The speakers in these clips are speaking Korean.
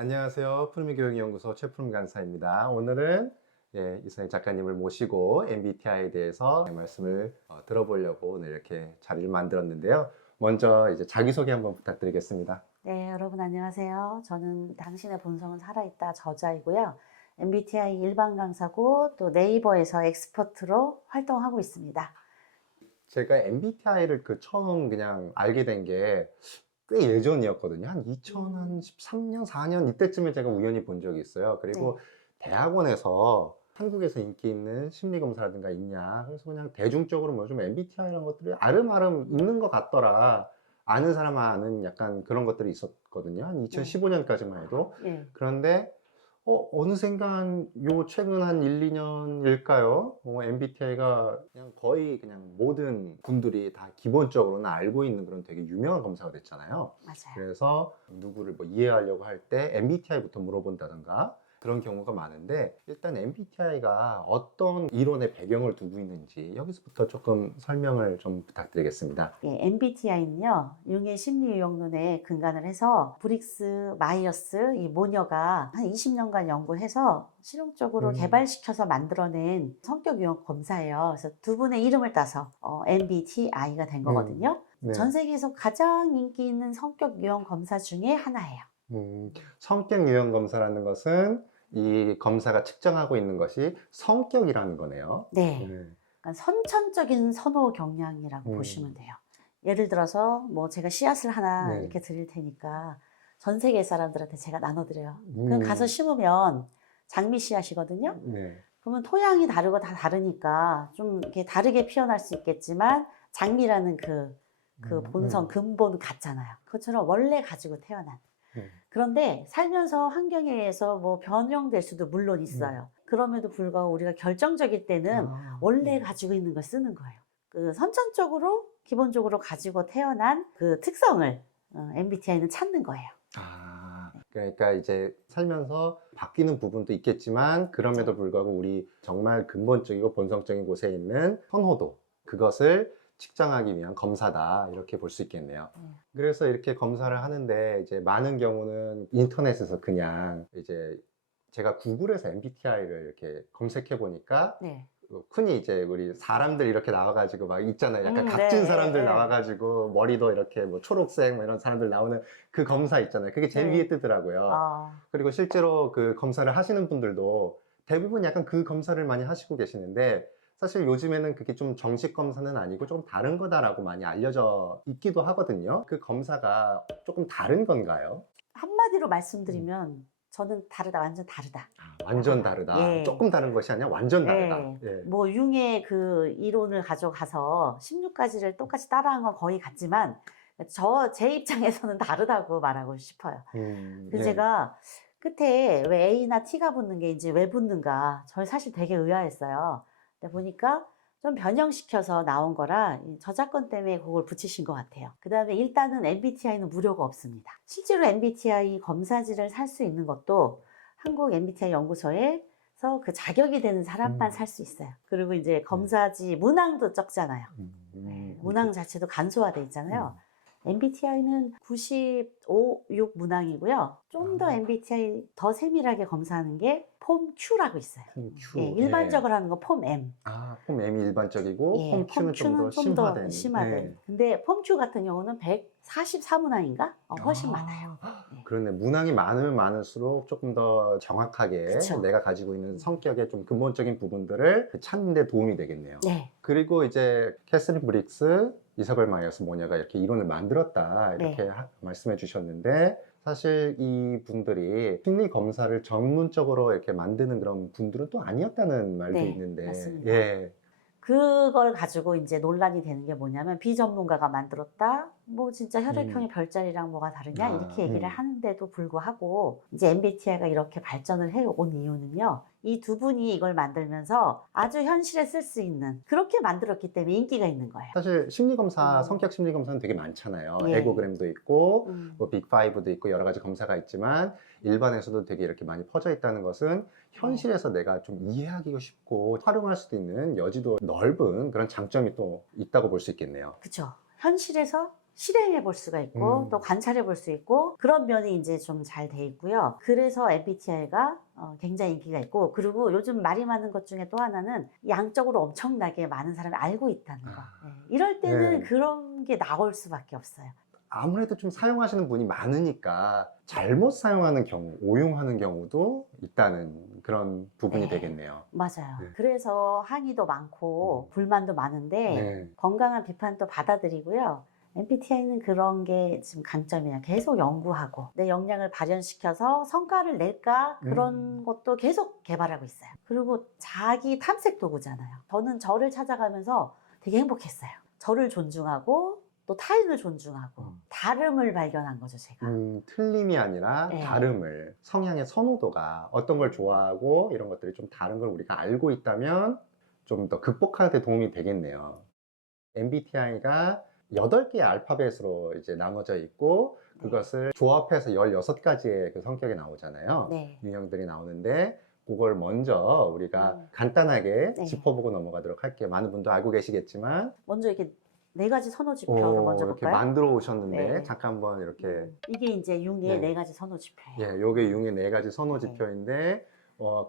안녕하세요. 푸르미교육연구소 최푸름 강사입니다. 오늘은 이선희 작가님을 모시고 MBTI에 대해서 말씀을 들어보려고 오늘 이렇게 자리를 만들었는데요. 먼저 이제 자기소개 한번 부탁드리겠습니다. 네, 여러분 안녕하세요. 저는 당신의 본성은 살아있다 저자이고요. MBTI 일반 강사고 또 네이버에서 엑스퍼트로 활동하고 있습니다. 제가 MBTI를 처음 그냥 알게 된 게 꽤 예전이었거든요. 한 2013년, 4년 이때쯤에 제가 우연히 본 적이 있어요. 그리고 대학원에서 한국에서 인기 있는 심리검사라든가 있냐. 그래서 그냥 대중적으로 뭐 좀 MBTI라는 것들이 아름아름 있는 것 같더라. 아는 사람 아는 약간 그런 것들이 있었거든요. 한 2015년까지만 해도. 그런데 어느샌간 최근 한 1, 2년일까요? MBTI가 거의 모든 분들이 다 기본적으로는 알고 있는 그런 되게 유명한 검사가 됐잖아요. 맞아요. 그래서 누구를 뭐 이해하려고 할 때 MBTI부터 물어본다던가 그런 경우가 많은데, 일단 MBTI가 어떤 이론의 배경을 두고 있는지 여기서부터 조금 설명을 좀 부탁드리겠습니다. MBTI는요, 융의 심리유형론에 근간을 해서 브릭스, 마이어스, 이 모녀가 한 20년간 연구해서 실용적으로 개발시켜서 만들어낸 성격 유형 검사예요. 그래서 두 분의 이름을 따서 MBTI가 된 거거든요. 네. 전 세계에서 가장 인기 있는 성격 유형 검사 중에 하나예요. 성격 유형 검사라는 것은 이 검사가 측정하고 있는 것이 성격이라는 거네요. 네. 그러니까 선천적인 선호 경향이라고 보시면 돼요. 예를 들어서 뭐 제가 씨앗을 하나 이렇게 드릴 테니까 전 세계 사람들한테 제가 나눠드려요. 그럼 가서 심으면 장미 씨앗이거든요. 그러면 토양이 다르고 다 다르니까 좀 이렇게 다르게 피어날 수 있겠지만 장미라는 그 본성, 근본 같잖아요. 그것처럼 원래 가지고 태어난. 그런데 살면서 환경에 의해서 뭐 변형될 수도 물론 있어요. 그럼에도 불구하고 우리가 결정적일 때는 원래 가지고 있는 걸 쓰는 거예요. 그 선천적으로 기본적으로 가지고 태어난 그 특성을 MBTI는 찾는 거예요. 그러니까 이제 살면서 바뀌는 부분도 있겠지만 그럼에도 불구하고 우리 정말 근본적이고 본성적인 곳에 있는 선호도, 그것을 측정하기 위한 검사다, 이렇게 볼 수 있겠네요. 그래서 이렇게 검사를 하는데 이제 많은 경우는 인터넷에서 그냥 이제 제가 구글에서 MBTI를 이렇게 검색해 보니까 흔히 이제 우리 사람들 이렇게 나와가지고 막 있잖아요. 약간 값진 사람들 나와가지고 머리도 이렇게 뭐 초록색 뭐 이런 사람들 나오는 그 검사 있잖아요. 그게 제일 위에 뜨더라고요. 그리고 실제로 그 검사를 하시는 분들도 대부분 약간 그 검사를 많이 하시고 계시는데, 사실 요즘에는 그게 좀 정식 검사는 아니고 조금 다른 거다라고 많이 알려져 있기도 하거든요. 그 검사가 조금 다른 건가요? 한마디로 말씀드리면 저는 다르다, 완전 다르다. 완전 다르다. 조금 다른 것이 아니라 완전 다르다. 뭐 융의 그 이론을 가져가서 16가지를 똑같이 따라한 건 거의 같지만 제 입장에서는 다르다고 말하고 싶어요. 그래서 제가 끝에 왜 A나 T가 붙는 게 이제 왜 붙는가, 저는 사실 되게 의아했어요. 근데 보니까 좀 변형시켜서 나온 거라 저작권 때문에 그걸 붙이신 것 같아요. 그 다음에 일단은 MBTI는 무료가 없습니다. 실제로 MBTI 검사지를 살 수 있는 것도 한국 MBTI 연구소에서 그 자격이 되는 사람만 살 수 있어요. 그리고 이제 검사지 문항도 적잖아요. 문항 자체도 간소화돼 있잖아요. MBTI는 95, 6 문항이고요. 좀 더 MBTI 더 세밀하게 검사하는 게 폼 Q라고 있어요. 폼 Q. 일반적으로 하는 거 폼 M. 폼 M이 일반적이고 폼 Q는 좀 더 심화된. 근데 폼 Q 같은 경우는 144문항인가? 훨씬 많아요. 그런데 문항이 많으면 많을수록 조금 더 정확하게 내가 가지고 있는 성격의 좀 근본적인 부분들을 찾는 데 도움이 되겠네요. 그리고 이제 캐서린 브릭스, 이사벨 마이어스 모녀가 이렇게 이론을 만들었다, 이렇게 말씀해 주셨는데, 사실 이 분들이 심리 검사를 전문적으로 이렇게 만드는 그런 분들은 또 아니었다는 말도 있는데. 맞습니다. 그걸 가지고 이제 논란이 되는 게 뭐냐면, 비전문가가 만들었다, 뭐 진짜 혈액형이 별자리랑 뭐가 다르냐 이렇게 얘기를 하는데도 불구하고 이제 MBTI가 이렇게 발전을 해온 이유는요, 이 두 분이 이걸 만들면서 아주 현실에 쓸 수 있는, 그렇게 만들었기 때문에 인기가 있는 거예요. 사실 심리검사, 성격 심리검사는 되게 많잖아요. 에고그램도 있고 뭐 빅5도 있고 여러 가지 검사가 있지만, 일반에서도 되게 이렇게 많이 퍼져 있다는 것은 현실에서 내가 좀 이해하기가 쉽고 활용할 수도 있는 여지도 넓은 그런 장점이 또 있다고 볼 수 있겠네요. 그렇죠. 현실에서 실행해 볼 수가 있고 음. 또 관찰해 볼 수 있고 그런 면이 이제 좀 잘 돼 있고요. 그래서 MBTI가 굉장히 인기가 있고 그리고 요즘 말이 많은 것 중에 또 하나는 양적으로 엄청나게 많은 사람이 알고 있다는 거. 네. 이럴 때는 네. 그런 게 나올 수밖에 없어요. 아무래도 좀 사용하시는 분이 많으니까 잘못 사용하는 경우, 오용하는 경우도 있다는 그런 부분이 네. 되겠네요. 맞아요. 네. 그래서 항의도 많고 불만도 많은데 네. 건강한 비판도 받아들이고요. MBTI는 그런 게 지금 강점이에요. 계속 연구하고 내 역량을 발현시켜서 성과를 낼까 그런 것도 계속 개발하고 있어요. 그리고 자기 탐색 도구잖아요. 저는 저를 찾아가면서 되게 행복했어요. 저를 존중하고 또 타인을 존중하고 다름을 발견한 거죠, 제가. 틀림이 아니라 네. 다름을, 성향의 선호도가 어떤 걸 좋아하고 이런 것들이 좀 다른 걸 우리가 알고 있다면 좀 더 극복하는 데 도움이 되겠네요. MBTI가 8개의 알파벳으로 이제 나눠져 있고 그것을 조합해서 16가지의 그 성격이 나오잖아요. 네. 유형들이 나오는데 그걸 먼저 우리가 간단하게 네. 짚어보고 넘어가도록 할게요. 많은 분도 알고 계시겠지만 먼저 이렇게 4가지 선호 지표를 먼저 이렇게 볼까요? 만들어 오셨는데 네. 잠깐 한번 이렇게 이게 이제 융의 네. 4가지 선호 지표예요. 예, 요게 융의 4가지 선호 네. 지표인데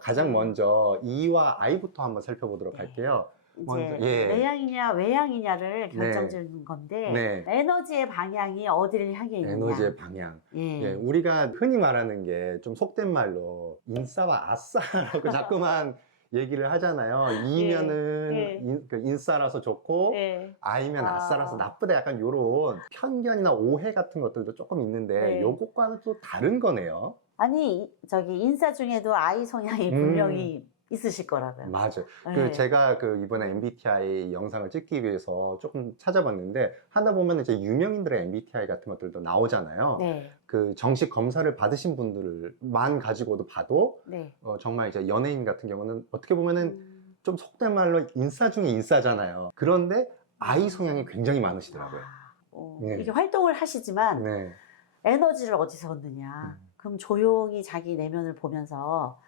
가장 먼저 E와 I부터 한번 살펴보도록 네. 할게요. 이제 먼저, 예. 내향이냐 외향이냐를 결정짓는 건데 네. 에너지의 방향이 어디를 향해 있느냐. 에너지의 방향. 예. 예, 우리가 흔히 말하는 게 좀 속된 말로 인싸와 아싸라고 자꾸만 얘기를 하잖아요. E면은 예. 인싸라서 좋고 예. I면 아. 아싸라서 나쁘다. 약간 요런 편견이나 오해 같은 것들도 조금 있는데 네. 요것과는 또 다른 거네요. 아니 저기 인싸 중에도 I 성향이 분명히 있으실 거라고요. 맞아요. 네. 제가 이번에 MBTI 영상을 찍기 위해서 조금 찾아봤는데 하다 보면 이제 유명인들의 MBTI 같은 것들도 나오잖아요. 네. 그 정식 검사를 받으신 분들만 가지고도 봐도 네. 정말 이제 연예인 같은 경우는 어떻게 보면은 좀 속된 말로 인싸 중에 인싸잖아요. 그런데 I 성향이 굉장히 많으시더라고요. 네. 이렇게 활동을 하시지만 네. 에너지를 어디서 얻느냐. 그럼 조용히 자기 내면을 보면서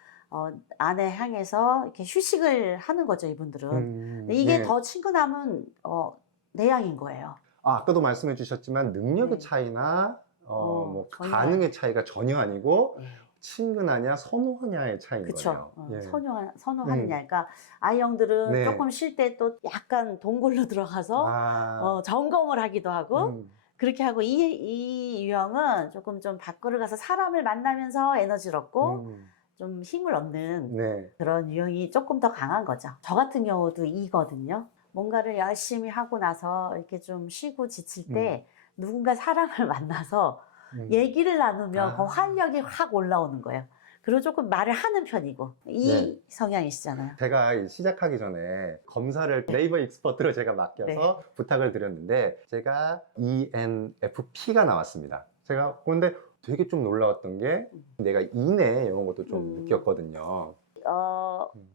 안에 향해서 이렇게 휴식을 하는 거죠, 이분들은. 근데 이게 네. 더 친근함은 내향인 거예요. 아까도 말씀해 주셨지만 능력의 네. 차이나 뭐 전혀 가능의 차이가 전혀 아니고 네. 친근하냐 선호하냐의 차이인 그쵸. 거예요. 예. 선호하느냐. 그러니까 I형들은 네. 조금 쉴 때 또 약간 동굴로 들어가서 점검을 하기도 하고 그렇게 하고 이 유형은 조금 좀 밖으로 가서 사람을 만나면서 에너지를 얻고 좀 힘을 얻는 네. 그런 유형이 조금 더 강한 거죠. 저 같은 경우도 E거든요. 뭔가를 열심히 하고 나서 이렇게 좀 쉬고 지칠 때 누군가 사람을 만나서 얘기를 나누면 그 활력이 확 올라오는 거예요. 그리고 조금 말을 하는 편이고 이 성향이시잖아요. 제가 시작하기 전에 검사를 네이버 익스퍼트로 제가 맡겨서 부탁을 드렸는데 제가 ENFP가 나왔습니다. 제가 그런데 되게 좀 놀라웠던 게 내가 E네 이런 것도 좀 느꼈거든요.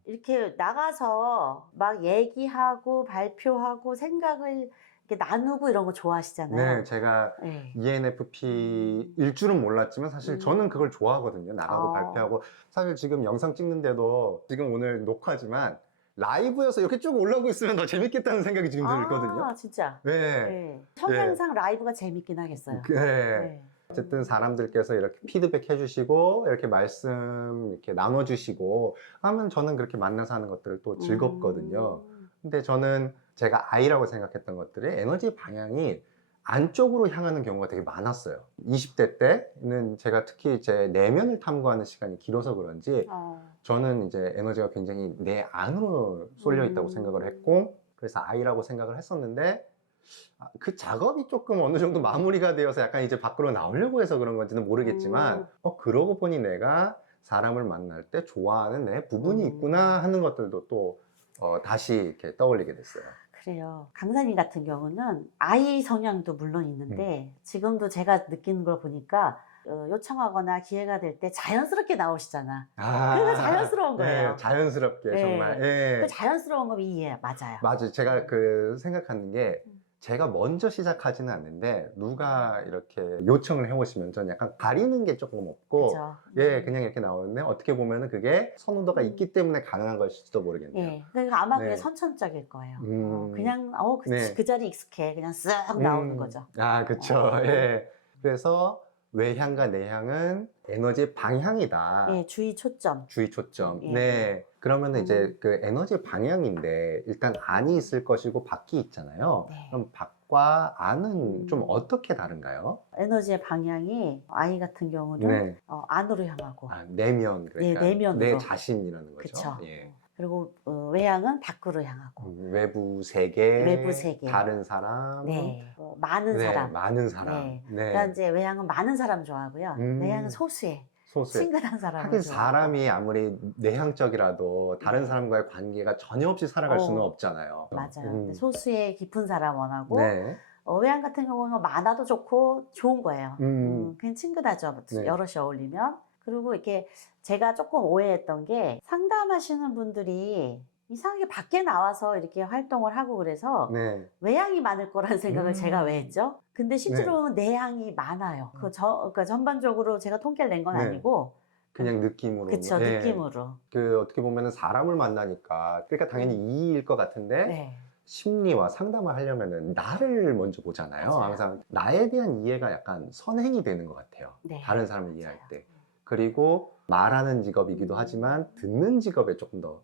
이렇게 나가서 막 얘기하고 발표하고 생각을 이렇게 나누고 이런 거 좋아하시잖아요. 네, 제가 네. ENFP일 줄은 몰랐지만 사실 저는 그걸 좋아하거든요. 나가고 발표하고. 사실 지금 영상 찍는데도 지금 오늘 녹화지만 라이브여서 이렇게 쭉 올라오고 있으면 더 재밌겠다는 생각이 지금 들거든요. 아, 진짜? 네. 네. 성향상 라이브가 재밌긴 하겠어요. 네. 네. 어쨌든 사람들께서 이렇게 피드백 해주시고 이렇게 말씀 이렇게 나눠주시고 하면 저는 그렇게 만나서 하는 것들 또 즐겁거든요. 근데 저는 제가 I라고 생각했던 것들이 에너지 방향이 안쪽으로 향하는 경우가 되게 많았어요. 20대 때는 제가 특히 제 내면을 탐구하는 시간이 길어서 그런지 저는 이제 에너지가 굉장히 내 안으로 쏠려 있다고 생각을 했고 그래서 I라고 생각을 했었는데 그 작업이 조금 어느 정도 마무리가 되어서 약간 이제 밖으로 나오려고 해서 그런 건지는 모르겠지만 그러고 보니 내가 사람을 만날 때 좋아하는 내 부분이 있구나 하는 것들도 또 다시 이렇게 떠올리게 됐어요. 그래요. 강사님 같은 경우는 I 성향도 물론 있는데 지금도 제가 느끼는 걸 보니까 요청하거나 기회가 될 때 자연스럽게 나오시잖아. 그래서 자연스러운 거예요. 네, 자연스럽게 네. 정말. 예. 그 자연스러운 거 이해 맞아요. 맞아요. 제가 생각하는 게 제가 먼저 시작하지는 않는데 누가 이렇게 요청을 해오시면 전 약간 가리는 게 조금 없고 그죠. 예, 그냥 이렇게 나오는데 어떻게 보면은 그게 선호도가 있기 때문에 가능한 것일지도 모르겠네요. 예, 그러니까 아마 그게 네. 선천적일 거예요. 음. 그냥 네. 그 자리 익숙해, 그냥 쓱 나오는 거죠. 아, 그쵸. 예. 그래서 외향과 내향은 에너지의 방향이다. 예, 주의 초점. 주의 초점. 예. 네. 그러면 이제 그 에너지 방향인데 일단 안이 있을 것이고 밖이 있잖아요. 네. 그럼 밖과 안은 좀 음. 어떻게 다른가요? 에너지의 방향이 아이 같은 경우는 네. 안으로 향하고, 아, 내면, 그러니까 네, 내면으로. 내 자신이라는 거죠. 그쵸. 예. 그리고 외향은 밖으로 향하고, 외부 세계, 외부 세계. 다른 사람, 네, 많은 네, 사람. 많은 사람. 네. 네. 그러니까 이제 외향은 많은 사람 좋아하고요. 음. 내향은 소수의 소수의. 친근한 사람을 하긴 좋아하고. 사람이 아무리 내향적이라도 다른 네. 사람과의 관계가 전혀 없이 살아갈 수는 어, 없잖아요. 맞아요. 근데 소수의 깊은 사람 원하고, 네. 외향 같은 경우는 많아도 좋고 좋은 거예요. 그냥 친근하죠. 네. 여럿이 어울리면. 그리고 이렇게 제가 조금 오해했던 게 상담하시는 분들이 이상하게 밖에 나와서 이렇게 활동을 하고 그래서 네. 외향이 많을 거라는 생각을 제가 왜 했죠? 근데 실제로는 네. 내향이 많아요. 그러니까 전반적으로 제가 통계를 낸 건 네. 아니고 그냥 느낌으로. 그쵸, 예. 느낌으로. 그 어떻게 보면은 사람을 만나니까 그러니까 당연히 이일 것 같은데 네. 심리와 상담을 하려면은 나를 먼저 보잖아요. 맞아요. 항상 나에 대한 이해가 약간 선행이 되는 것 같아요. 네. 다른 사람을 이해할 맞아요. 때. 그리고 말하는 직업이기도 하지만 듣는 직업에 조금 더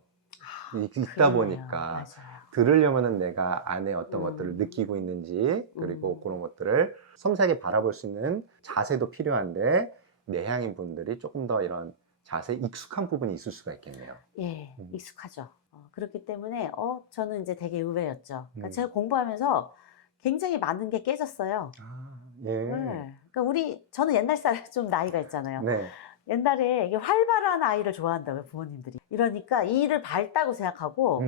있다 그러네요. 보니까 맞아요. 들으려면은 내가 안에 어떤 음. 것들을 느끼고 있는지 그리고 그런 것들을 섬세하게 바라볼 수 있는 자세도 필요한데 내향인 분들이 조금 더 이런 자세에 익숙한 부분이 있을 수가 있겠네요. 예, 익숙하죠. 그렇기 때문에 저는 이제 되게 의외였죠. 그러니까 음. 제가 공부하면서 굉장히 많은 게 깨졌어요. 아, 예. 네. 그러니까 저는 옛날 사람 좀 나이가 있잖아요. 네. 옛날에 이게 활발한 아이를 좋아한다고요, 부모님들이. 이러니까 이 일을 밝다고 생각하고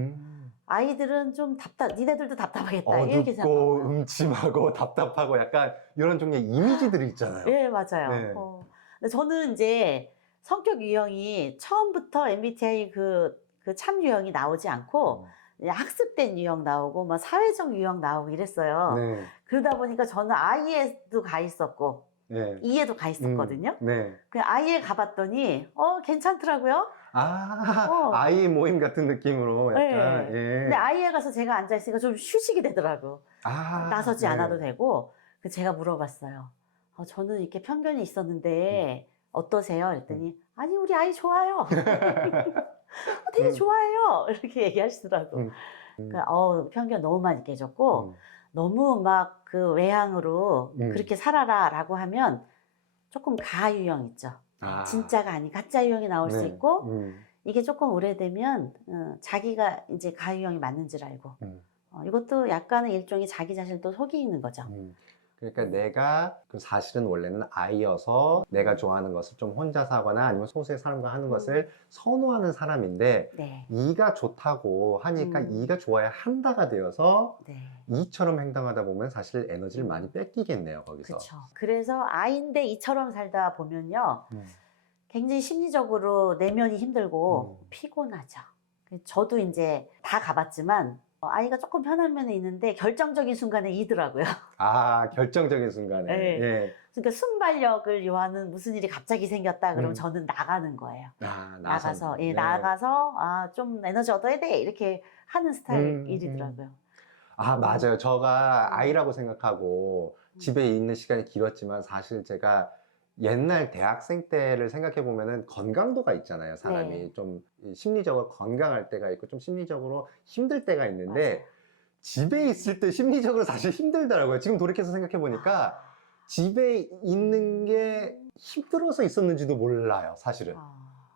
아이들은 좀 니네들도 답답하겠다 이렇게 어둡고 생각하고요. 음침하고 답답하고 약간 이런 종류의 이미지들이 있잖아요. 예, 맞아요. 네. 근데 저는 이제 성격 유형이 처음부터 MBTI 그 참 유형이 나오지 않고 학습된 유형 나오고 뭐 사회적 유형 나오고 이랬어요. 네. 그러다 보니까 저는 I에도 가 있었고 네. E에도 가 있었거든요. 네. 그 I에 가봤더니 괜찮더라고요. 아, 아이 모임 같은 느낌으로 약간. 네. 예. 근데 I에 가서 제가 앉아 있으니까 좀 휴식이 되더라고. 아, 나서지 네. 않아도 되고. 제가 물어봤어요. 저는 이렇게 편견이 있었는데 어떠세요? 그랬더니 아니 우리 아이 좋아요. 되게 좋아해요. 이렇게 얘기하시더라고. 그러니까 편견 너무 많이 깨졌고 너무 막 그 외향으로 그렇게 살아라라고 하면 조금 가짜 유형 있죠. 진짜가 아닌 가짜 유형이 나올 수 있고 이게 조금 오래되면 자기가 이제 가짜 유형이 맞는 줄 알고 이것도 약간의 일종의 자기 자신을 또 속이는 거죠. 그러니까 내가 사실은 원래는 아이여서 내가 좋아하는 것을 좀 혼자서 하거나 아니면 소수의 사람과 하는 것을 선호하는 사람인데 네. 이가 좋다고 하니까 이가 좋아야 한다가 되어서 네. 이처럼 행동하다 보면 사실 에너지를 많이 뺏기겠네요, 거기서. 그렇죠. 그래서 아이인데 이처럼 살다 보면요. 굉장히 심리적으로 내면이 힘들고 피곤하죠. 저도 이제 다 가봤지만 아이가 조금 편한 면이 있는데 결정적인 순간에 이더라고요. 아, 결정적인 순간에. 네. 예. 그러니까 순발력을 요하는 무슨 일이 갑자기 생겼다 그러면 저는 나가는 거예요. 아, 나가서 네. 나가서 좀 에너지 얻어야 돼 이렇게 하는 스타일이더라고요. 아, 맞아요. 저가 아이라고 생각하고 집에 있는 시간이 길었지만 사실 제가 옛날 대학생 때를 생각해 보면은 건강도가 있잖아요. 사람이 네. 좀 심리적으로 건강할 때가 있고 좀 심리적으로 힘들 때가 있는데 맞아요. 집에 있을 때 심리적으로 사실 힘들더라고요. 지금 돌이켜서 생각해 보니까 집에 있는 게 힘들어서 있었는지도 몰라요, 사실은.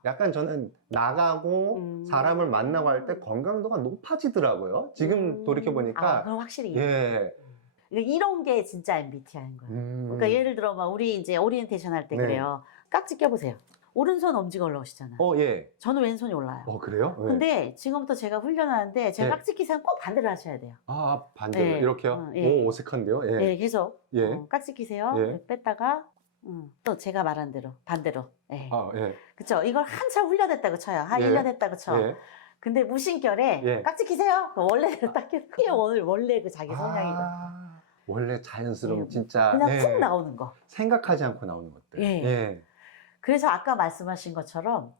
약간 저는 나가고 사람을 만나고 할 때 건강도가 높아지더라고요. 지금 돌이켜 보니까. 그럼 확실히 예. 이런 게 진짜 MBTI인 거예요. 그러니까 예를 들어 막 우리 이제 오리엔테이션 할 때 네. 그래요. 깍지 껴보세요. 오른손 엄지가 올라오시잖아요. 예. 저는 왼손이 올라요. 그래요? 네. 근데 지금부터 제가 훈련하는데 제가 네. 깍지 끼세요 꼭 반대로 하셔야 돼요. 아, 반대로. 네. 이렇게요? 예. 오, 어색한데요? 예. 네, 계속 예. 깍지 끼세요. 예. 뺐다가 또 제가 말한 대로 반대로. 예. 아, 예. 그쵸? 이걸 한참 훈련했다고 쳐요. 한 예. 1년 했다고 쳐. 예. 근데 무심결에 예. 깍지 끼세요. 원래대로 딱 끼고. 그게 원래 그 자기 성향이거든요. 아, 원래 자연스러움 예, 진짜 그냥 예, 툭 나오는 거. 생각하지 않고 나오는 것들. 예. 예. 그래서 아까 말씀하신 것처럼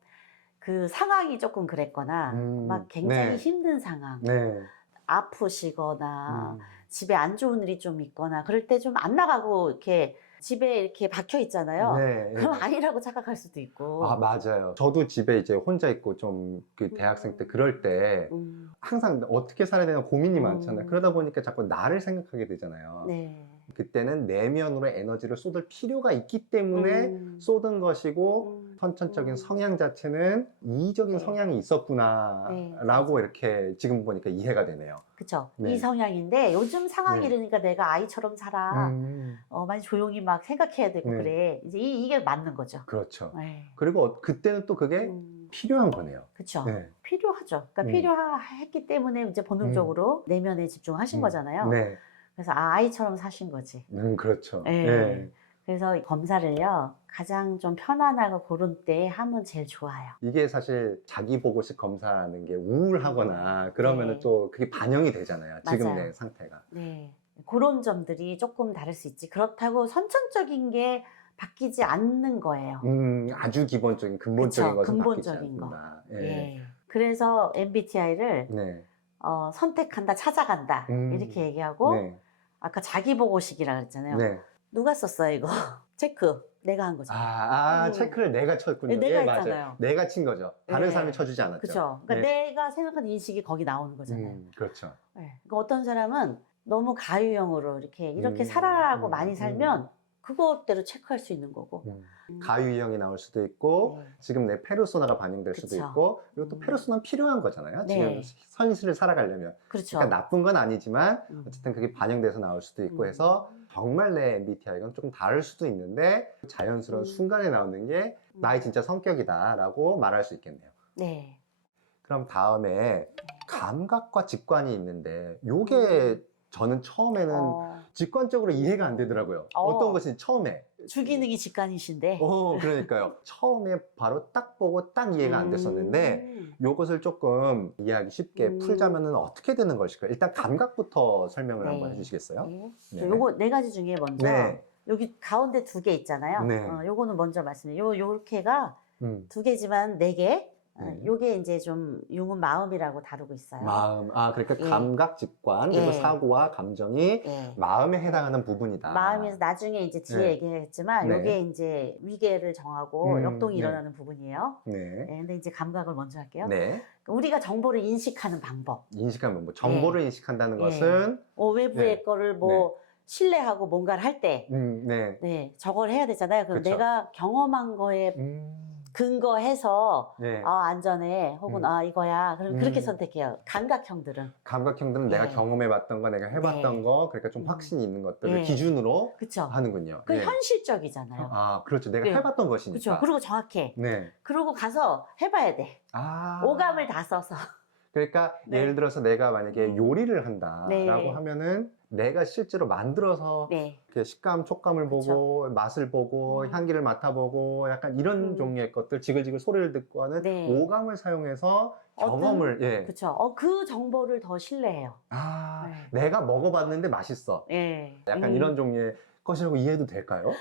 그 상황이 조금 그랬거나 막 굉장히 네. 힘든 상황, 네. 아프시거나 음, 집에 안 좋은 일이 좀 있거나 그럴 때 좀 안 나가고 이렇게 집에 이렇게 박혀 있잖아요. 네. 그럼 예. 아니라고 착각할 수도 있고. 아, 맞아요. 저도 집에 이제 혼자 있고 좀 그 대학생 때 그럴 때 음, 항상 어떻게 살아야 되나 고민이 많잖아요. 음. 그러다 보니까 자꾸 나를 생각하게 되잖아요. 네. 그때는 내면으로 에너지를 쏟을 필요가 있기 때문에 쏟은 것이고 선천적인 성향 자체는 이의적인 네. 성향이 네, 있었구나라고 맞아요. 이렇게 지금 보니까 이해가 되네요. 그쵸. 네. 이 성향인데 요즘 상황이 네. 이러니까 내가 아이처럼 살아. 많이 조용히 막 생각해야 되고 네. 그래. 이제 이게 맞는 거죠. 그렇죠. 네. 그리고 그때는 또 그게 필요한 거네요. 그쵸. 네. 필요하죠. 그러니까 음. 필요했기 때문에 이제 본능적으로 내면에 집중하신 거잖아요. 네. 그래서 아이처럼 사신 거지. 그렇죠. 예. 네. 그래서 검사를요, 가장 좀 편안하고 그런 때 하면 제일 좋아요. 이게 사실 자기 보고식 검사하는 게 우울하거나 그러면은 네. 또 그게 반영이 되잖아요. 지금 맞아요. 내 상태가. 네. 그런 점들이 조금 다를 수 있지. 그렇다고 선천적인 게 바뀌지 않는 거예요. 아주 기본적인 근본적인 그쵸, 것은 바뀌지 근본적인 거. 않는다. 예. 예. 그래서 MBTI를 네. 선택한다, 찾아간다. 이렇게 얘기하고, 네. 아까 자기 보고식이라 그랬잖아요. 네. 누가 썼어요, 이거? 체크. 내가 한 거죠. 체크를 내가 쳤군요. 내가 예, 맞아요. 했잖아요. 내가 친 거죠. 다른 네. 사람이 쳐주지 않았죠. 그쵸. 그러니까 네. 내가 생각하는 인식이 거기 나오는 거잖아요. 그렇죠. 네. 그러니까 어떤 사람은 너무 가유형으로 이렇게 살아라고 많이 살면 그것대로 체크할 수 있는 거고. 가유형이 나올 수도 있고 네. 지금 내 페르소나가 반영될 수도 그쵸. 있고 그리고 또 페르소나는 필요한 거잖아요. 네. 지금 현실을 살아가려면. 그렇죠. 그러니까 나쁜 건 아니지만 음. 어쨌든 그게 반영돼서 나올 수도 있고 해서 정말 내 MBTI가 조금 다를 수도 있는데 자연스러운 순간에 나오는 게 나의 진짜 성격이다 라고 말할 수 있겠네요. 네. 그럼 다음에 감각과 직관이 있는데 요게 저는 처음에는 직관적으로 이해가 안 되더라고요. 어떤 것인지 처음에. 주기능이 직관이신데. 그러니까요. 처음에 바로 딱 보고 딱 이해가 안 됐었는데 요것을 조금 이해하기 쉽게 풀자면은 어떻게 되는 것일까요? 일단 감각부터 설명을 네. 한번 해주시겠어요? 네. 네. 요거 네 가지 중에 먼저 네. 여기 가운데 두 개 있잖아요. 네. 요거는 먼저 말씀드려요. 요렇게가 음, 두 개지만 네 개. 네. 요게 이제 좀 융은 마음이라고 다루고 있어요. 마음. 그러니까 예. 감각, 직관, 그리고 예. 사고와 감정이 예. 마음에 해당하는 부분이다. 마음에서 나중에 이제 뒤에 네. 얘기했지만 네. 요게 이제 위계를 정하고 역동이 네. 일어나는 부분이에요. 네. 예, 근데 이제 감각을 먼저 할게요. 네. 우리가 정보를 인식하는 방법. 인식하면 뭐 정보를 인식한다는 예. 것은 외부의 네. 거를 뭐 신뢰하고 뭔가를 할 때, 네. 네, 저걸 해야 되잖아요. 그럼 그쵸. 내가 경험한 거에 근거해서 네. 안전해 혹은 이거야. 그럼 그렇게 선택해요. 감각형들은. 감각형들은 내가 네. 경험해봤던 거, 내가 해봤던 네. 거, 그러니까 좀 확신이 있는 것들을 네. 기준으로 그쵸. 하는군요. 그 네. 현실적이잖아요. 그렇죠. 내가 네. 해봤던 것이니까. 그렇죠. 그리고 정확해. 네. 그러고 가서 해봐야 돼. 오감을 다 써서. 그러니까 네. 예를 들어서 내가 만약에 요리를 한다라고 네. 하면은 내가 실제로 만들어서 네. 이렇게 식감, 촉감을 그쵸. 보고 맛을 보고 향기를 맡아보고 약간 이런 종류의 것들 지글지글 소리를 듣고 하는 네. 오감을 사용해서 경험을 그렇죠. 그 정보를 더 신뢰해요. 네. 내가 먹어봤는데 맛있어. 예. 약간 이런 종류의 것이라고 이해해도 될까요?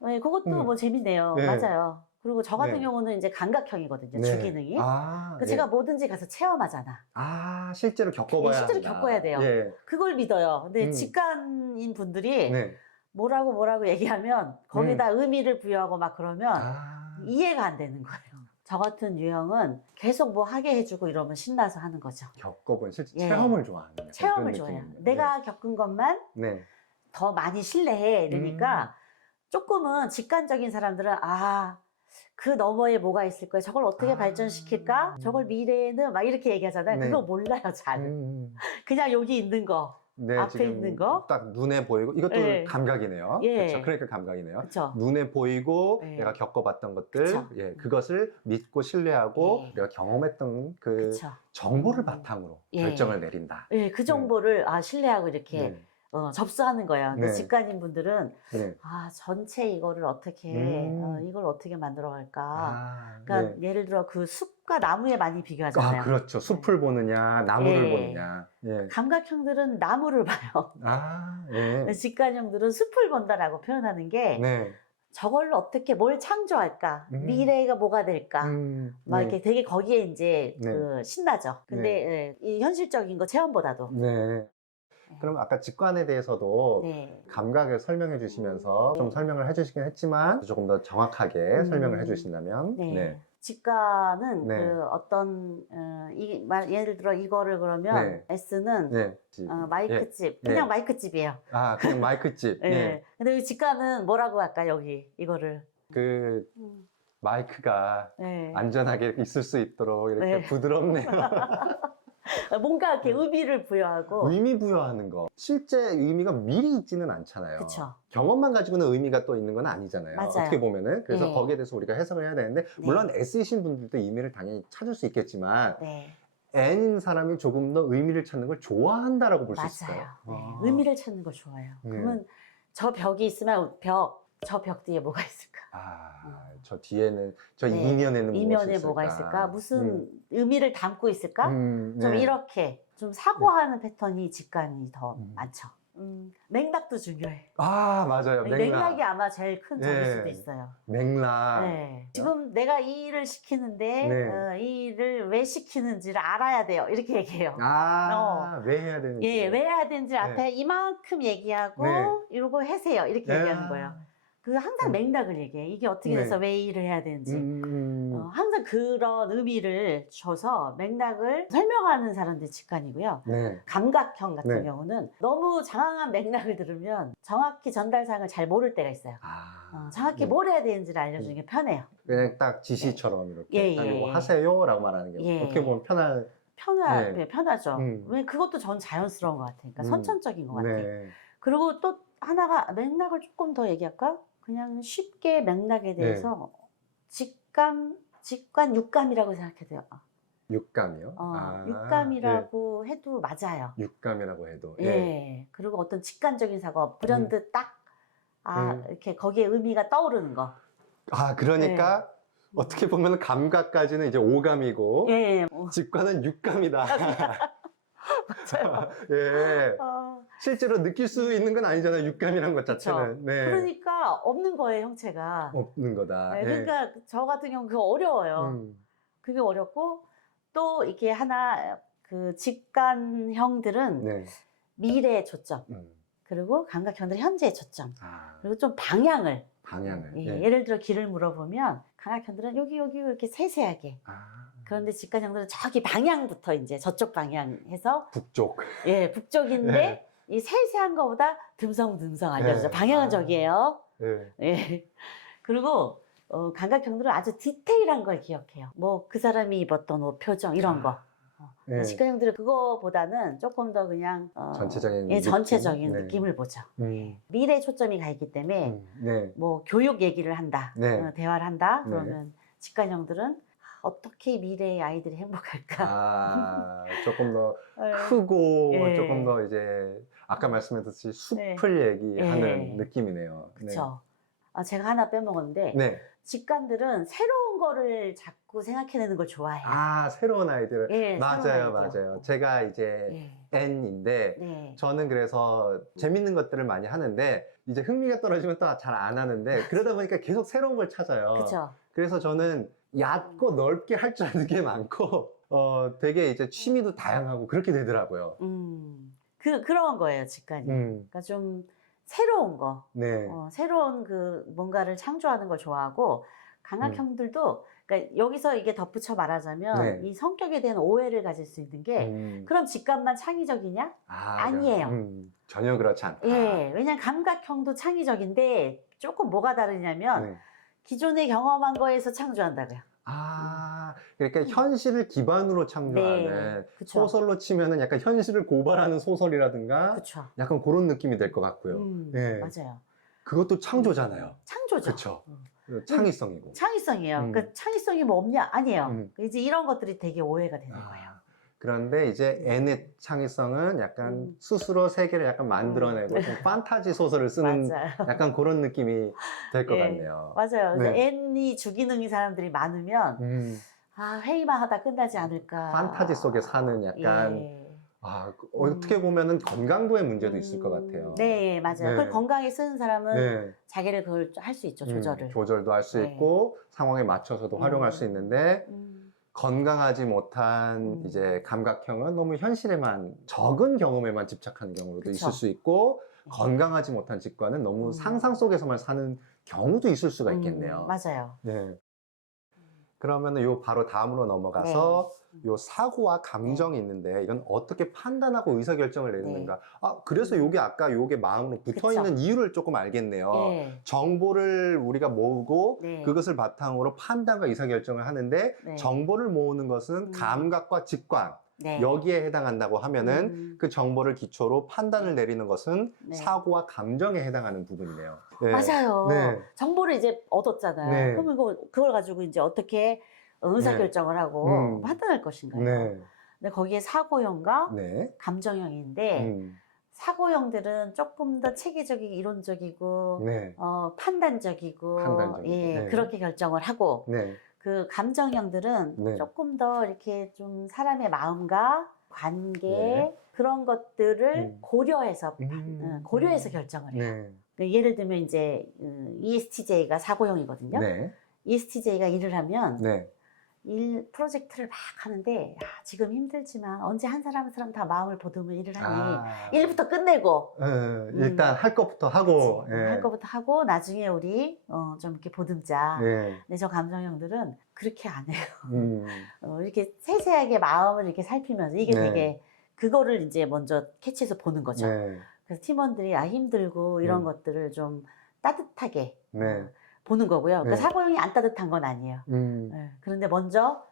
네, 그것도 뭐 재밌네요. 네. 맞아요. 그리고 저 같은 네. 경우는 이제 감각형이거든요. 네. 주기능이. 그러니까 제가 뭐든지 가서 체험하잖아. 실제로 겪어봐야 실제로 한다. 겪어야 돼요. 예. 그걸 믿어요. 근데 직관인 분들이 네. 뭐라고 얘기하면 거기다 의미를 부여하고 막 그러면 이해가 안 되는 거예요. 저 같은 유형은 계속 뭐 하게 해주고 이러면 신나서 하는 거죠. 겪어본 실제 예. 체험을 좋아하는 약간 체험을 그런 좋아해요. 느낌이네요. 내가 겪은 것만 네. 더 많이 신뢰해. 이러니까 조금은 직관적인 사람들은 그 너머에 뭐가 있을 거야. 저걸 어떻게 발전시킬까? 저걸 미래에는 막 이렇게 얘기하잖아요. 네. 그거 몰라요, 잘. 그냥 여기 있는 거. 네, 앞에 지금 있는 거? 딱 눈에 보이고 이것도 예. 감각이네요. 예. 그렇죠. 그러니까 감각이네요. 그쵸. 눈에 보이고 예. 내가 겪어봤던 것들, 그쵸. 그것을 믿고 신뢰하고 예. 내가 경험했던 그 그쵸. 정보를 바탕으로 예. 결정을 내린다. 그 정보를 신뢰하고 이렇게 네. 접수하는 거예요. 근데 네. 직관인 분들은 네. 전체 이거를 어떻게 이걸 어떻게 만들어 갈까. 그러니까 네. 예를 들어 그 숲과 나무에 많이 비교하잖아요. 그렇죠. 숲을 보느냐, 나무를 예. 보느냐. 예. 감각형들은 나무를 봐요. 예. 직관형들은 숲을 본다라고 표현하는 게 네. 저걸로 어떻게 뭘 창조할까? 미래가 뭐가 될까? 막 네. 이렇게 되게 거기에 이제 네. 그 신나죠. 근데 이 현실적인 거 체험보다도. 네. 그럼 아까 직관에 대해서도 네. 감각을 설명해 주시면서 좀 설명을 해 주시긴 했지만 조금 더 정확하게 설명을 해 주신다면. 네. 직관은 네. 그 어떤 예를 들어 이거를 그러면 네. S는 네. 마이크집 예. 그냥 마이크집이에요. 그냥 마이크집. 예. 네. 근데 이 직관은 뭐라고 할까 여기 이거를 그 마이크가 네. 안전하게 있을 수 있도록 이렇게 네. 부드럽네요. 뭔가 이렇게 의미를 부여하고. 의미 부여하는 거. 실제 의미가 미리 있지는 않잖아요. 그쵸. 경험만 가지고는 의미가 또 있는 건 아니잖아요. 맞아요. 어떻게 보면은. 그래서 네. 거기에 대해서 우리가 해석을 해야 되는데, 물론 S이신 분들도 의미를 당연히 찾을 수 있겠지만, 네. N인 사람이 조금 더 의미를 찾는 걸 좋아한다라고 볼 수 있을까요? 맞아요. 네. 의미를 찾는 거 좋아해요. 그러면 저 벽이 있으면 저 벽 뒤에 뭐가 있을까? 저 뒤에는, 저 네. 이면에는 이면에 무엇이 뭐가 있을까? 있을까? 무슨 의미를 담고 있을까? 좀 네. 이렇게 좀 사고하는 패턴이 직관이 더 많죠. 맥락도 중요해. 맞아요. 맥락이 아마 제일 큰 적일 네. 수도 있어요. 맥락. 네. 지금 내가 이 일을 시키는데 네. 이 일을 왜 시키는지를 알아야 돼요. 이렇게 얘기해요. 왜 해야 되는지. 예, 왜 해야 되는지 앞에 이만큼 얘기하고 네. 이러고 하세요. 이렇게 얘기하는 거예요. 그 항상 맥락을 얘기해. 이게 어떻게 돼서 왜 이 일을 해야 되는지. 항상 그런 의미를 줘서 맥락을 설명하는 사람들이 직관이고요. 네. 감각형 같은 네. 경우는 너무 장황한 맥락을 들으면 정확히 전달사항을 잘 모를 때가 있어요. 정확히 뭘 해야 되는지를 알려주는 게 편해요. 그냥 딱 지시처럼 이렇게 딱 예, 이거 예. 하세요라고 말하는 게 예. 어떻게 보면 편하죠. 음. 왜 그것도 전 자연스러운 것 같으니까 선천적인 것 같아요. 네. 그리고 또 하나가 맥락을 조금 더 얘기할까? 그냥 쉽게 맥락에 대해서 직관, 육감이라고 생각해도 돼요. 육감이요? 육감이라고 해도 맞아요. 육감이라고 해도. 예. 그리고 어떤 직관적인 사고, 불현듯 딱, 이렇게 거기에 의미가 떠오르는 거. 그러니까 어떻게 보면 감각까지는 이제 오감이고, 예. 직관은 육감이다. 맞아요. 예. 실제로 느낄 수 있는 건 아니잖아요. 육감이란 것 자체는. 네. 그러니까 없는 거예요, 형체가. 없는 거다. 네, 그러니까 저 같은 경우는 그거 어려워요. 그게 어렵고 또 이게 하나 그 직관형들은 네. 미래에 초점 그리고 감각형들은 현재에 초점 그리고 좀 방향을 네. 예를 들어 길을 물어보면 감각형들은 여기 이렇게 세세하게 그런데 직관형들은 저기 방향부터 이제 저쪽 방향 해서 북쪽. 예, 북쪽인데 네. 이 세세한 거보다 듬성듬성 알려주죠. 네. 방향은 저기예요. 네. 예. 그리고 감각형들은 아주 디테일한 걸 기억해요. 뭐 그 사람이 입었던 옷, 표정 이런 거. 네. 직관형들은 그거보다는 조금 더 그냥 전체적인 예, 느낌? 전체적인 네. 느낌을 보죠. 미래에 초점이 가 있기 때문에 네. 뭐 교육 얘기를 한다, 네. 대화를 한다. 네. 그러면 직관형들은 어떻게 미래의 아이들이 행복할까? 조금 더 크고 예. 조금 더 이제 아까 말씀하셨듯이 숲을 얘기하는 느낌이네요. 그렇죠. 제가 하나 빼먹었는데 네. 직관들은 새로운 거를 자꾸 생각해내는 걸 좋아해요. 새로운 아이들. 예, 맞아요, 새로운 아이디어. 맞아요. 제가 이제 N인데 네. 저는 그래서 재밌는 것들을 많이 하는데 이제 흥미가 떨어지면 또 잘 안 하는데 그러다 보니까 계속 새로운 걸 찾아요. 그렇죠. 그래서 저는 얕고 넓게 할 줄 아는 게 많고 되게 이제 취미도 다양하고 그렇게 되더라고요. 그런 거예요, 직관이. 그러니까 좀 새로운 거, 네. 새로운 그 뭔가를 창조하는 걸 좋아하고 감각형들도 그러니까 여기서 이게 덧붙여 말하자면 이 성격에 대한 오해를 가질 수 있는 게 그럼 직관만 창의적이냐? 아니에요. 전혀 그렇지 않다. 예, 왜냐면 감각형도 창의적인데 조금 뭐가 다르냐면 기존에 경험한 거에서 창조한다고요. 그러니까 현실을 기반으로 창조하는 그쵸. 소설로 치면은 약간 현실을 고발하는 소설이라든가 그쵸. 약간 그런 느낌이 될 것 같고요. 맞아요. 그것도 창조잖아요. 창조죠. 그렇죠. 창의성이고. 창의성이에요. 그러니까 창의성이 뭐 없냐? 아니에요. 이제 이런 것들이 되게 오해가 되는 거예요. 그런데 이제 N의 창의성은 약간 음. 스스로 세계를 약간 만들어내고 좀 판타지 소설을 쓰는 맞아요. 약간 그런 느낌이 될 것 예, 같네요. 맞아요. 그래서 네. N이 주기능인 사람들이 많으면 아, 회의만 하다 끝나지 않을까. 판타지 속에 사는 약간 예. 어떻게 보면은 건강도의 문제도 있을 것 같아요. 네, 맞아요. 네. 그걸 건강에 쓰는 사람은 네. 자기를 그걸 할 수 있죠, 조절을. 조절도 할 수 네. 있고 상황에 맞춰서도 활용할 수 있는데 음, 건강하지 못한 이제 감각형은 너무 현실에만 적은 경험에만 집착하는 경우도 그쵸. 있을 수 있고 네. 건강하지 못한 직관은 너무 음. 상상 속에서만 사는 경우도 있을 수가 있겠네요. 맞아요. 네. 그러면은 요 바로 다음으로 넘어가서 요 사고와 감정이 있는데 이건 어떻게 판단하고 의사결정을 내리는가? 그래서 요게 아까 요게 마음으로 붙어 있는 그쵸. 이유를 조금 알겠네요. 예. 정보를 우리가 모으고 네. 그것을 바탕으로 판단과 의사결정을 하는데 네. 정보를 모으는 것은 음. 감각과 직관 네. 여기에 해당한다고 하면은 그 정보를 기초로 판단을 내리는 것은 네. 사고와 감정에 해당하는 부분이네요. 네. 맞아요. 네. 정보를 이제 얻었잖아요. 네. 그러면 그걸 가지고 이제 어떻게 의사결정을 하고 판단할 것인가요? 네. 근데 거기에 사고형과 네. 감정형인데 사고형들은 조금 더 체계적이고 이론적이고 네. 판단적이고 판단적이고, 예, 네. 그렇게 결정을 하고 네. 그 감정형들은 네. 조금 더 이렇게 좀 사람의 마음과 관계 네. 그런 것들을 고려해서 고려해서 음. 결정을 해요. 네. 그러니까 예를 들면 이제 ESTJ가 사고형이거든요. 네. ESTJ가 일을 하면 네. 일 프로젝트를 막 하는데 야, 지금 힘들지만 언제 한 사람 한 사람 다 마음을 보듬으면 일을 하니 일부터 끝내고 일단 할 것부터 하고, 그치. 할 것부터 하고 나중에 우리 좀 이렇게 보듬자. 네. 근데 저 감정형들은 그렇게 안 해요. 음. 이렇게 세세하게 마음을 이렇게 살피면서 이게 네. 되게 그거를 이제 먼저 캐치해서 보는 거죠. 네. 그래서 팀원들이 힘들고 이런 것들을 좀 따뜻하게 네. 보는 거고요. 그러니까 네. 사고형이 안 따뜻한 건 아니에요. 네. 그런데 먼저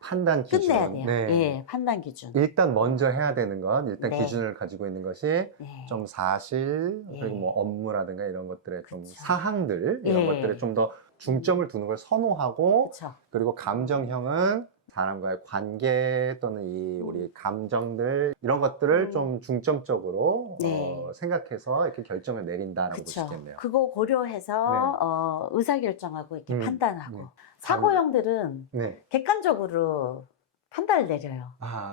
판단 기준. 끝내야 돼요. 네. 예, 판단 기준. 일단 먼저 해야 되는 건 일단 네. 기준을 가지고 있는 것이 네. 좀 사실 예. 그리고 뭐 업무라든가 이런 것들의 좀 그쵸. 사항들 이런 예. 것들에 좀 더 중점을 두는 걸 선호하고 그렇죠. 그리고 감정형은 사람과의 관계 또는 이 우리 감정들 이런 것들을 좀 중점적으로 네. 생각해서 이렇게 결정을 내린다라고 그렇죠. 보시겠네요. 그거 고려해서 의사결정하고 이렇게 판단하고 네. 사고형들은 네. 객관적으로 판단을 내려요.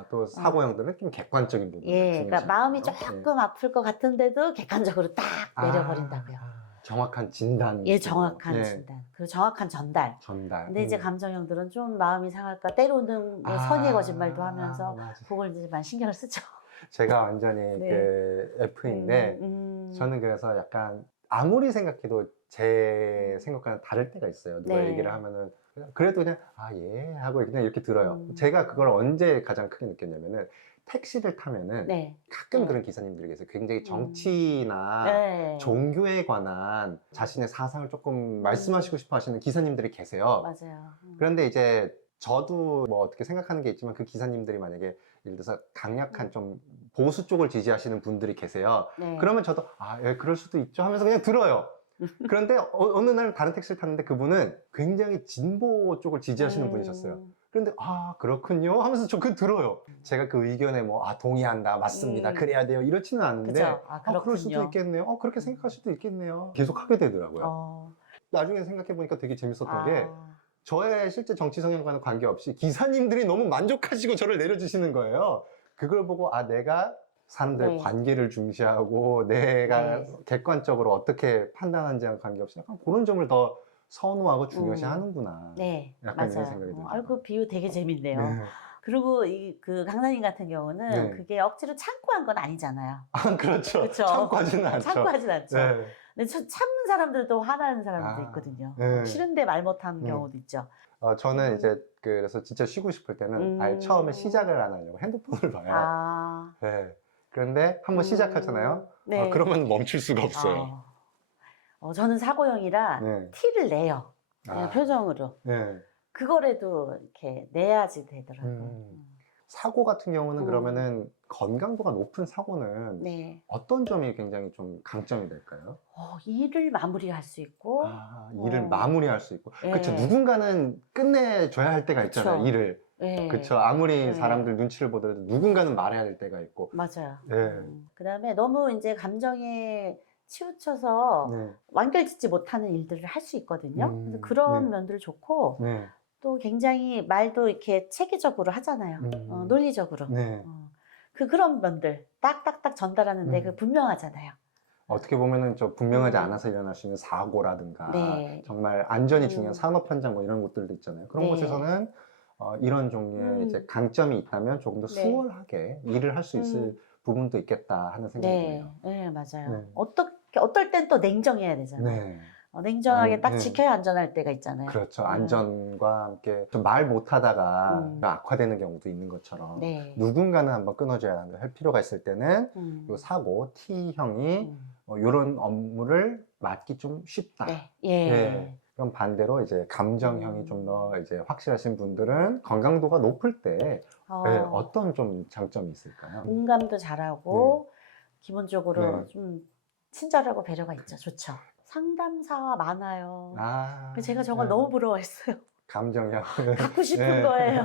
또 사고형들은 좀 객관적인 부분을 예, 그러니까 중요시하고요. 마음이 조금 아플 것 같은데도 객관적으로 딱 내려버린다고요. 정확한 진단. 예, 정확한 네. 진단. 그리고 정확한 전달. 전달. 근데 이제 감정형들은 좀 마음이 상할까 때로는 뭐 선의의 거짓말도 하면서 맞아. 그걸 이제 많이 신경을 쓰죠. 제가 완전히 네. 그 F인데 저는 그래서 약간 아무리 생각해도 제 생각과는 다를 때가 있어요. 누가 네. 얘기를 하면은 그래도 그냥 예 하고 그냥 이렇게 들어요. 제가 그걸 네. 언제 가장 크게 느꼈냐면은 택시를 타면은 네. 가끔 네. 그런 기사님들이 계세요. 굉장히 정치나 네. 종교에 관한 자신의 사상을 조금 말씀하시고 싶어 하시는 기사님들이 계세요. 맞아요. 그런데 이제 저도 뭐 어떻게 생각하는 게 있지만 그 기사님들이 만약에 예를 들어서 강력한 좀 보수 쪽을 지지하시는 분들이 계세요. 네. 그러면 저도 예, 그럴 수도 있죠 하면서 그냥 들어요. 그런데 어느 날 다른 택시를 탔는데 그분은 굉장히 진보 쪽을 지지하시는 분이셨어요. 그런데 그렇군요 하면서 저 그걸 들어요. 제가 그 의견에 뭐 동의한다, 맞습니다, 그래야 돼요 이렇지는 않은데 그죠? 그럴 수도 그렇군요. 있겠네요. 그렇게 생각할 수도 있겠네요. 계속 하게 되더라고요. 나중에 생각해 보니까 되게 재밌었던 게 저의 실제 정치 성향과는 관계없이 기사님들이 너무 만족하시고 저를 내려주시는 거예요. 그걸 보고 내가 사람들의 네. 관계를 중시하고 내가 네. 객관적으로 어떻게 판단하는지와 관계없이 약간 그런 점을 더 선호하고 중요시 하는구나. 네, 약간 이런 맞아요. 생각이 들어요. 아이고, 비유 되게 재밌네요. 네. 그리고 그 강사님 같은 경우는 네. 그게 억지로 참고 한 건 아니잖아요. 그렇죠. 그쵸? 참고하지는 않죠. 참고하진 않죠. 네. 근데 참는 사람들도 화나는 사람도 있거든요. 네. 싫은데 말 못하는 경우도 있죠. 저는 이제 그래서 진짜 쉬고 싶을 때는 아예 처음에 시작을 안 하려고 핸드폰을 봐요. 네. 그런데 한번 시작하잖아요. 네. 그러면 멈출 수가 없어요. 저는 사고형이라 네. 티를 내요. 그냥 표정으로. 네. 그거라도 이렇게 내야지 되더라고요. 사고 같은 경우는 그러면은 건강도가 높은 사고는 네. 어떤 점이 굉장히 좀 강점이 될까요? 일을 마무리할 수 있고. 일을 마무리할 수 있고. 예. 그렇죠. 누군가는 끝내줘야 할 때가 있잖아요, 그쵸. 일을. 네. 그쵸. 아무리 네. 사람들 눈치를 보더라도 누군가는 말해야 될 때가 있고. 맞아요. 네. 그다음에 너무 이제 감정에 치우쳐서 네. 완결짓지 못하는 일들을 할 수 있거든요. 그래서 그런 네. 면들 좋고 네. 또 굉장히 말도 이렇게 체계적으로 하잖아요. 논리적으로. 네. 그런 면들 딱딱딱 전달하는데 그 분명하잖아요. 어떻게 보면은 저 분명하지 음. 않아서 일어날 수 있는 사고라든가 네. 정말 안전이 중요한 산업 현장 뭐 이런 곳들도 있잖아요. 그런 네. 곳에서는 이런 종류의 이제 강점이 있다면 조금 더 네. 수월하게 일을 할 수 있을 부분도 있겠다 하는 생각이 드네요. 네, 맞아요. 네. 어떨 땐 또 냉정해야 되잖아요. 네. 냉정하게 딱 네. 지켜야 안전할 때가 있잖아요. 그렇죠. 안전과 함께 좀 말 못하다가 악화되는 경우도 있는 것처럼 네. 누군가는 한번 끊어줘야 할 필요가 있을 때는 요 사고 T형이 이런 업무를 맡기 좀 쉽다. 네. 예. 네. 그럼 반대로 이제 감정형이 좀 더 이제 확실하신 분들은 건강도가 높을 때 네, 어떤 좀 장점이 있을까요? 공감도 잘하고 기본적으로 네. 좀 친절하고 배려가 있죠. 좋죠. 상담사가 많아요. 제가 저걸 너무 부러워했어요. 감정형. 갖고 싶은 네. 거예요.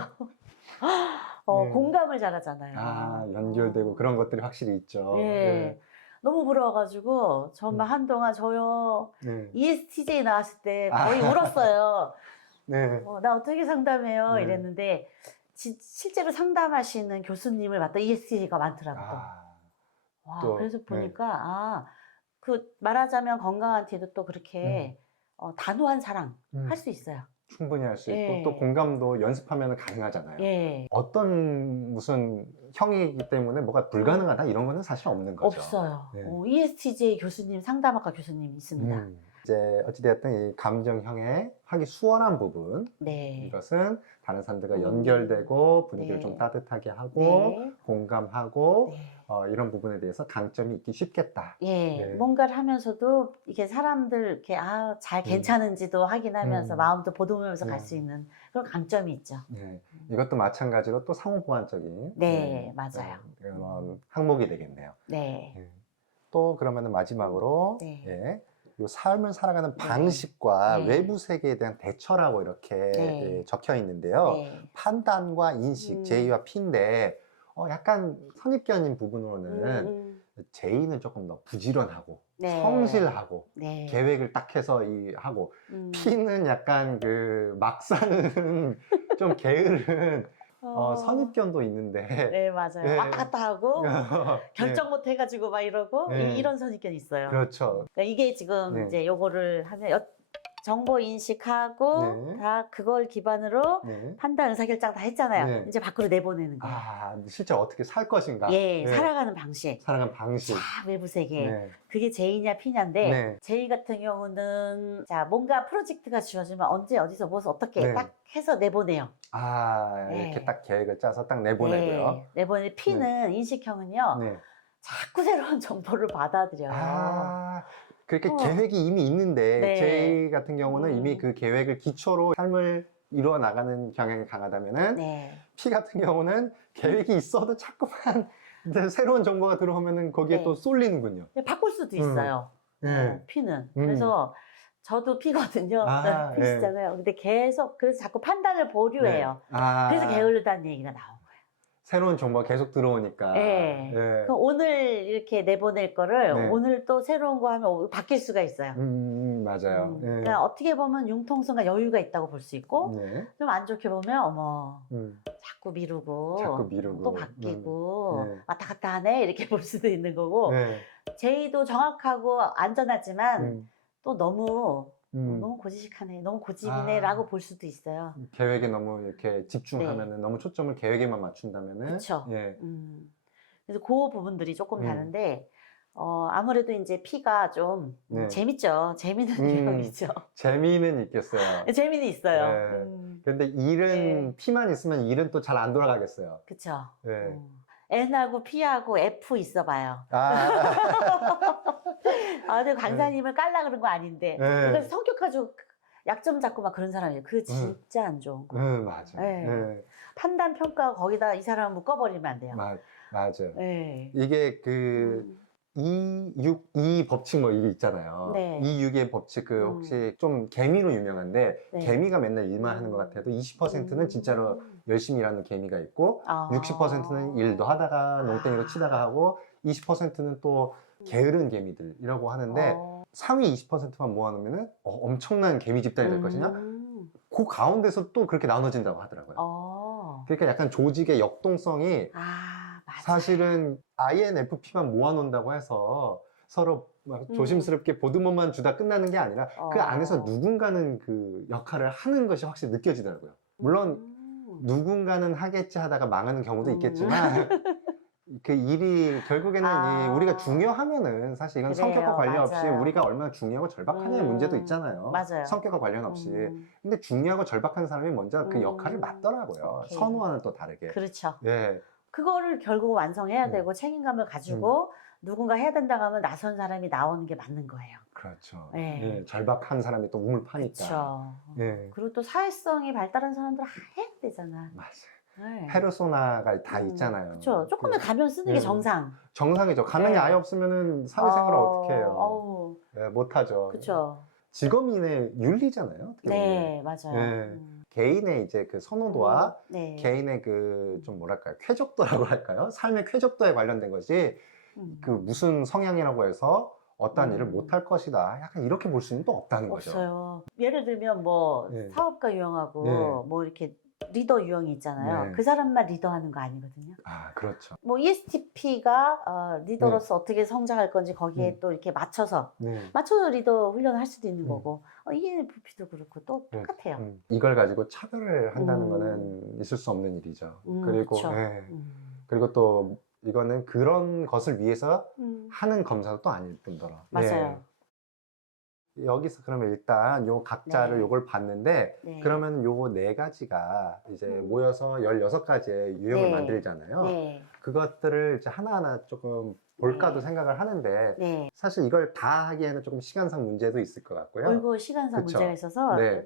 공감을 잘하잖아요. 연결되고 그런 것들이 확실히 있죠. 네. 너무 부러워가지고 정말 한동안 저요 네. ESTJ 나왔을 때 거의 울었어요. 네. 나 어떻게 상담해요? 네. 이랬는데 실제로 상담하시는 교수님을 봤더니 ESTJ가 많더라고요. 또, 그래서 네. 보니까 말하자면 건강한테도 또 그렇게 단호한 사랑 할 수 있어요. 충분히 할 수 있고 예. 또 공감도 연습하면 가능하잖아요. 예. 어떤 무슨 형이기 때문에 뭐가 불가능하다 이런 거는 사실 없는 거죠. 없어요. 네. ESTJ 교수님, 상담학과 교수님 있습니다. 이제 어찌되었든 이 감정형의 하기 수월한 부분 네. 이것은 다른 사람들과 연결되고 분위기를 네. 좀 따뜻하게 하고 네. 공감하고 네. 이런 부분에 대해서 강점이 있기 쉽겠다. 예, 네. 뭔가를 하면서도 이게 사람들 이렇게 잘 괜찮은지도 확인하면서 마음도 보듬으면서 갈 수 있는 그런 강점이 있죠. 네. 이것도 마찬가지로 또 상호보완적인 네, 맞아요. 그런 항목이 되겠네요. 네. 또 그러면은 마지막으로 네. 예, 요 삶을 살아가는 방식과 네. 외부 세계에 대한 대처라고 이렇게 네. 예, 적혀 있는데요. 네. 판단과 인식, J와 P인데 약간 선입견인 부분으로는 J는 조금 더 부지런하고 네. 성실하고 네. 계획을 딱 해서 하고 P는 약간 막사는 좀 게으른 선입견도 있는데 네, 맞아요. 네. 왔다 갔다 하고 결정 못 해가지고 막 이러고 네. 이런 선입견이 있어요. 그렇죠. 그러니까 이게 지금 네. 이제 요거를 하면 정보 인식하고 네. 다 그걸 기반으로 네. 판단 의사결정 다 했잖아요. 네. 이제 밖으로 내보내는 거예요. 실제 어떻게 살 것인가? 예, 네. 살아가는 방식. 살아가는 방식. 외부 세계. 네. 그게 J냐 P냐인데 네. J 같은 경우는 뭔가 프로젝트가 주어지면 언제 어디서 무엇을 어떻게 네. 딱 해서 내보내요. 이렇게 네. 딱 계획을 짜서 딱 내보내고요. 네, 내보내. P는 인식형은요. 네. 자꾸 새로운 정보를 받아들여요. 그렇게 계획이 이미 있는데 네. J 같은 경우는 이미 그 계획을 기초로 삶을 이루어 나가는 경향이 강하다면은 네. P 같은 경우는 계획이 있어도 자꾸만 이제 새로운 정보가 들어오면은 거기에 네. 또 쏠리는군요. 바꿀 수도 있어요. 네. P는. 그래서 저도 P거든요. 네. P시잖아요. 근데 그래서 자꾸 판단을 보류해요. 네. 그래서 게을르다는 얘기가 나온 거예요. 새로운 정보가 계속 들어오니까. 네. 네. 그럼 오늘 이렇게 내보낼 거를 네. 오늘 또 새로운 거 하면 바뀔 수가 있어요. 맞아요. 네. 그러니까 어떻게 보면 융통성과 여유가 있다고 볼 수 있고 네. 좀 안 좋게 보면 어머 자꾸 자꾸 미루고 미루고. 또 바뀌고 네. 왔다 갔다 하네 이렇게 볼 수도 있는 거고 네. J도 정확하고 안전하지만 또 너무 고지식하네, 너무 고집이네 라고 볼 수도 있어요. 계획에 너무 이렇게 집중하면은 너무 초점을 계획에만 맞춘다면은. 그렇죠. 예. 그래서 그 부분들이 조금 다른데 아무래도 이제 P가 좀 네. 재밌죠. 재미는 유형이죠. 재미는 있겠어요. 재미는 있어요. 네. 근데 일은 P만 있으면 일은 또 잘 안 돌아가겠어요. 그렇죠. 네. N하고 P하고 F 있어봐요. 근데 강사님을 깔라 그런 거 아닌데 그래서 성격 가지고 약점 잡고 막 그런 사람이에요. 그거 진짜 안 좋은 거. 맞아. 네. 네. 판단 평가 거기다 이 사람을 묶어버리면 안 돼요. 맞아요. 네. 이게 이 법칙 뭐 이게 있잖아요. 네. 이육의 법칙 그 음. 혹시 좀 개미로 유명한데 네. 개미가 맨날 일만 하는 것 같아도 20%는 진짜로 열심히 일하는 개미가 있고 아. 60%는 일도 하다가 농땡이도 치다가 하고 20%는 또 게으른 개미들이라고 하는데 상위 20%만 모아놓으면 엄청난 개미 집단이 될 것이냐? 그 가운데서 또 그렇게 나눠진다고 하더라고요. 그러니까 약간 조직의 역동성이 맞아. 사실은 INFP만 모아놓는다고 해서 서로 막 조심스럽게 보드모만 주다 끝나는 게 아니라 그 안에서 누군가는 그 역할을 하는 것이 확실히 느껴지더라고요. 물론 누군가는 하겠지 하다가 망하는 경우도 있겠지만 그 일이 결국에는 우리가 중요하면은 사실 이건 그래요, 성격과 관련 없이 맞아요. 우리가 얼마나 중요하고 절박하냐의 문제도 있잖아요. 맞아요. 성격과 관련 없이. 근데 중요하고 절박한 사람이 먼저 그 역할을 맡더라고요. 오케이. 선호와는 또 다르게. 그렇죠. 예. 그거를 결국 완성해야 되고 책임감을 가지고 누군가 해야 된다고 하면 나선 사람이 나오는 게 맞는 거예요. 그렇죠. 네. 예, 절박한 사람이 또 우물 파니까. 그렇죠. 예. 그리고 또 사회성이 발달한 사람들은 해야 되잖아. 맞아요. 네. 페르소나가 다 있잖아요. 그렇죠. 조금의 가면 쓰는 게 정상. 정상이죠. 가면이 네. 아예 없으면은 사회생활을 어떻게 해요? 예, 못하죠. 그렇죠. 직업인의 윤리잖아요. 어떻게 보면. 네, 맞아요. 예. 개인의 이제 그 선호도와 네. 개인의 그 좀 뭐랄까요, 쾌적도라고 할까요? 삶의 쾌적도에 관련된 것이 그 무슨 성향이라고 해서 어떠한 일을 못할 것이다. 약간 이렇게 볼 수는 또 없다는 거죠. 없어요. 예를 들면 뭐 네. 사업가 유형하고 네. 뭐 이렇게 리더 유형이 있잖아요. 네. 그 사람만 리더하는 거 아니거든요. 아, 그렇죠. 뭐 ESTP가 리더로서 어떻게 성장할 건지 거기에 또 이렇게 맞춰서 리더 훈련을 할 수도 있는 거고 ENFP도 그렇고 또 똑같아요. 이걸 가지고 차별을 한다는 거는 있을 수 없는 일이죠. 그리고 그쵸. 그리고 또 이거는 그런 것을 위해서 하는 검사도 또 아닐 뿐더러. 맞아요. 여기서 그러면 일단 요 각자를 네. 요걸 봤는데 네. 그러면 요 네 가지가 이제 모여서 16가지의 유형을 네. 만들잖아요. 네. 그것들을 이제 하나하나 조금 볼까도 네. 생각을 하는데 네. 사실 이걸 다 하기에는 조금 시간상 문제도 있을 것 같고요. 그리고 시간상 그쵸. 문제가 있어서 네.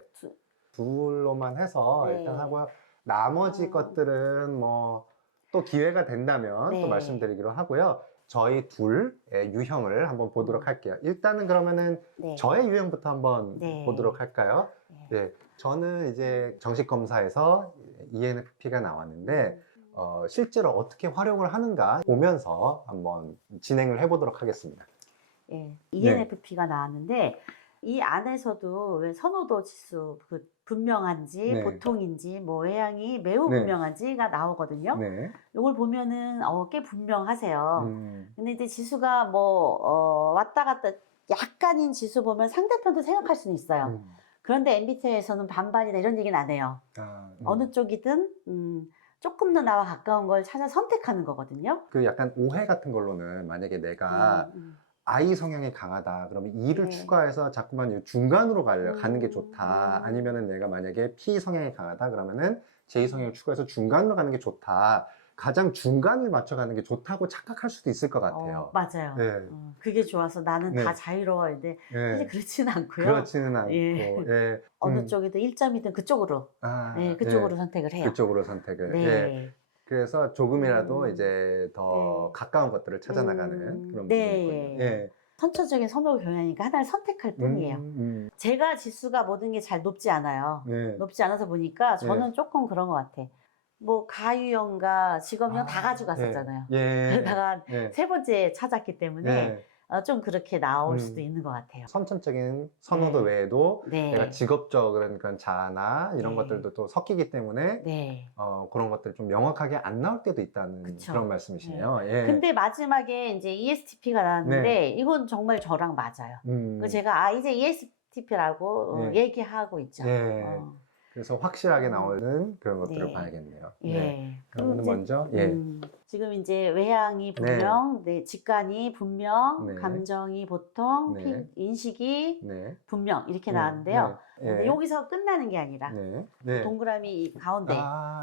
둘로만 해서 네. 일단 하고요. 나머지 것들은 뭐 또 기회가 된다면 또 네. 말씀드리기로 하고요. 저희 둘의 유형을 한번 보도록 할게요. 일단은 그러면은 네. 저의 유형부터 한번 네. 보도록 할까요? 네. 저는 이제 정식 검사에서 ENFP가 나왔는데 실제로 어떻게 활용을 하는가 보면서 한번 진행을 해보도록 하겠습니다. 예, ENFP가 나왔는데 이 안에서도 왜 선호도 지수 그 분명한지 네. 보통인지 뭐 외향이 매우 네. 분명한지가 나오거든요. 네. 이걸 보면은 꽤 분명하세요. 근데 이제 지수가 뭐 왔다 갔다 약간인 지수 보면 상대편도 생각할 수는 있어요. 그런데 MBTI에서는 반반이다 이런 얘기는 안 해요. 어느 쪽이든 조금 더 나와 가까운 걸 찾아 선택하는 거거든요. 그 약간 오해 같은 걸로는 만약에 내가 I 성향이 강하다 그러면 E를 네. 추가해서 자꾸만 이 중간으로 가는 게 좋다. 아니면은 내가 만약에 P 성향이 강하다 그러면은 J 성향을 추가해서 중간으로 가는 게 좋다. 가장 중간을 맞춰가는 게 좋다고 착각할 수도 있을 것 같아요. 맞아요. 네. 그게 좋아서 나는 네. 다 자유로워인데 사실 네. 그렇지는 않고요. 그렇지는 않고 예. 예. 어느 쪽이든 1점이든 그쪽으로 그쪽으로 선택을 해요. 그쪽으로 선택을. 네. 예. 그래서 조금이라도 이제 더 네. 가까운 것들을 찾아나가는 그런 네. 부분이군요. 예. 선천적인 선호 경향이니까 하나를 선택할 뿐이에요. 제가 지수가 모든 게 잘 높지 않아요. 네. 높지 않아서 보니까 저는 조금 그런 것 같아. 뭐 가유형과 직업형 다 가져갔었잖아요. 그러다가 세 번째 찾았기 때문에 좀 그렇게 나올 수도 있는 것 같아요. 선천적인 선호도 외에도 네. 내가 직업적인 그런 자아나 이런 네. 것들도 또 섞이기 때문에 네. 그런 것들이 좀 명확하게 안 나올 때도 있다는 그쵸. 그런 말씀이시네요. 예. 근데 마지막에 이제 ESTP가 나왔는데 이건 정말 저랑 맞아요. 그래서 제가 이제 ESTP라고 얘기하고 있죠. 그래서 확실하게 나오는 그런 것들을 네. 봐야겠네요. 예. 그러면 이제, 먼저 지금 이제 외향이 분명, 직관이 분명, 감정이 보통, 인식이 분명 이렇게 나왔는데요. 근데 여기서 끝나는 게 아니라 동그라미 이 가운데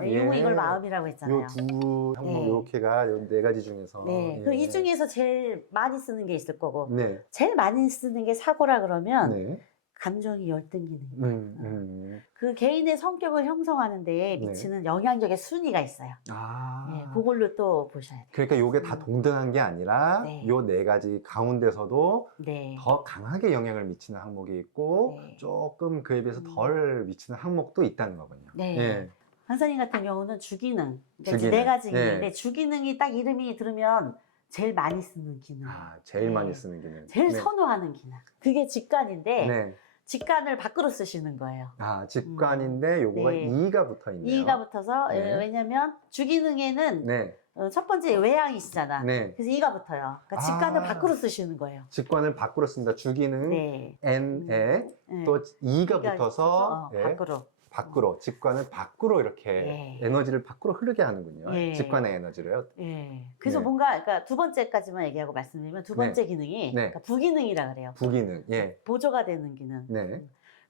이걸 마음이라고 했잖아요. 요 두 항목 요렇게가 요 네 가지 중에서 그이 중에서 제일 많이 쓰는 게 있을 거고 제일 많이 쓰는 게 사고라 그러면 감정이 열등 기능. 음. 그 개인의 성격을 형성하는 데 미치는 영향력의 순위가 있어요. 예, 그걸로 또 보셔야 돼요. 그러니까 요게 다 동등한 게 아니라 네. 요 네 가지 가운데서도 네. 더 강하게 영향을 미치는 항목이 있고 네. 조금 그에 비해서 덜 미치는 항목도 있다는 거군요. 네. 예. 강사님 같은 경우는 주기능. 그러니까 주기능. 네 가지 기능인데 예. 주기능이 딱 이름이 들으면 제일 많이 쓰는 기능. 제일 네. 많이 쓰는 기능. 제일 네. 선호하는 기능. 그게 직관인데 네. 직관을 밖으로 쓰시는 거예요. 직관인데 요거가 네. 2가 붙어 있네요. 2가 붙어서 네. 왜냐면 주기능에는 네. 첫 번째 외향이시잖아. 네. 그래서 2가 붙어요. 그러니까 직관을 밖으로 쓰시는 거예요. 직관을 밖으로 쓴다. 주기능 네. N에 네. 또 2가 이가 붙어서 예, 밖으로. 직관을 밖으로 이렇게 예. 에너지를 밖으로 흐르게 하는군요. 예. 직관의 에너지를요. 예. 그래서 네. 뭔가 그러니까 두 번째까지만 얘기하고 말씀드리면 두 번째 기능이 네. 그러니까 부기능이라 그래요. 부기능. 예. 보조가 되는 기능. 네.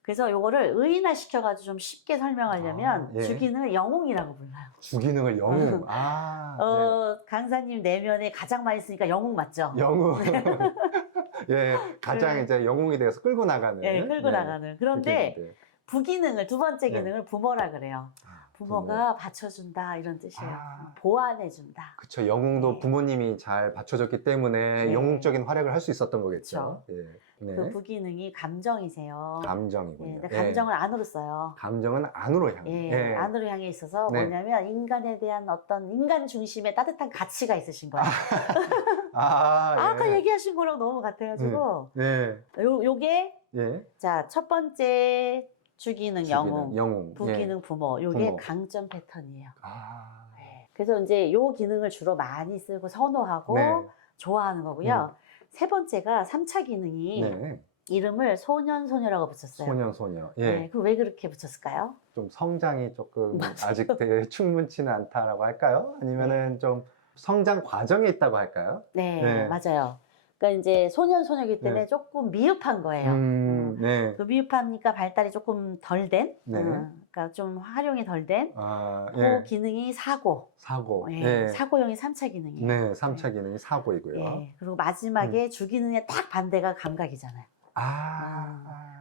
그래서 요거를 의인화 시켜가지고 좀 쉽게 설명하려면 예. 주기능을 영웅이라고 불러요. 주기능을 영웅. 강사님 내면에 가장 많이 쓰니까 영웅 맞죠? 네. 영웅. 예, 가장 네. 이제 영웅이 되어서 끌고 나가는. 예, 끌고 나가는. 그런데 느낌인데. 부기능을 두 번째 네. 기능을 부모라 그래요. 부모가 받쳐준다 이런 뜻이에요. 보완해준다. 그쵸. 영웅도 네. 부모님이 잘 받쳐줬기 때문에 네. 영웅적인 활약을 할 수 있었던 거겠죠. 예. 네. 그 부기능이 감정이세요. 감정이군요. 예, 근데 감정을 안으로 써요. 감정은 안으로 향해. 예, 안으로 향해 있어서 네. 뭐냐면 인간에 대한 어떤 인간 중심의 따뜻한 가치가 있으신 거예요. 아까 예. 얘기하신 거랑 너무 같아가지고 네. 요게 예. 자, 첫 번째 주기능 영웅, 영웅. 부기능 예. 부모. 요게 부모. 강점 패턴이에요. 아. 네. 그래서 이제 요 기능을 주로 많이 쓰고 선호하고 네. 좋아하는 거고요. 세 번째가 3차 기능이 네. 이름을 소년소녀라고 붙였어요. 소녀. 예. 네, 그 왜 그렇게 붙였을까요? 좀 성장이 조금 아직 되게 충분치는 않다라고 할까요? 아니면은 좀 성장 과정에 있다고 할까요? 네, 네. 맞아요. 그러니까 이제 소년소녀이기 때문에 네. 조금 미흡한 거예요. 네. 그 미흡하니까 발달이 조금 덜 된, 네. 그러니까 좀 활용이 덜 된, 그 예. 기능이 사고. 사고. 예, 예. 사고형이 3차 기능이에요. 네, 3차 기능이 사고이고요. 예, 그리고 마지막에 주기능의 딱 반대가 감각이잖아요.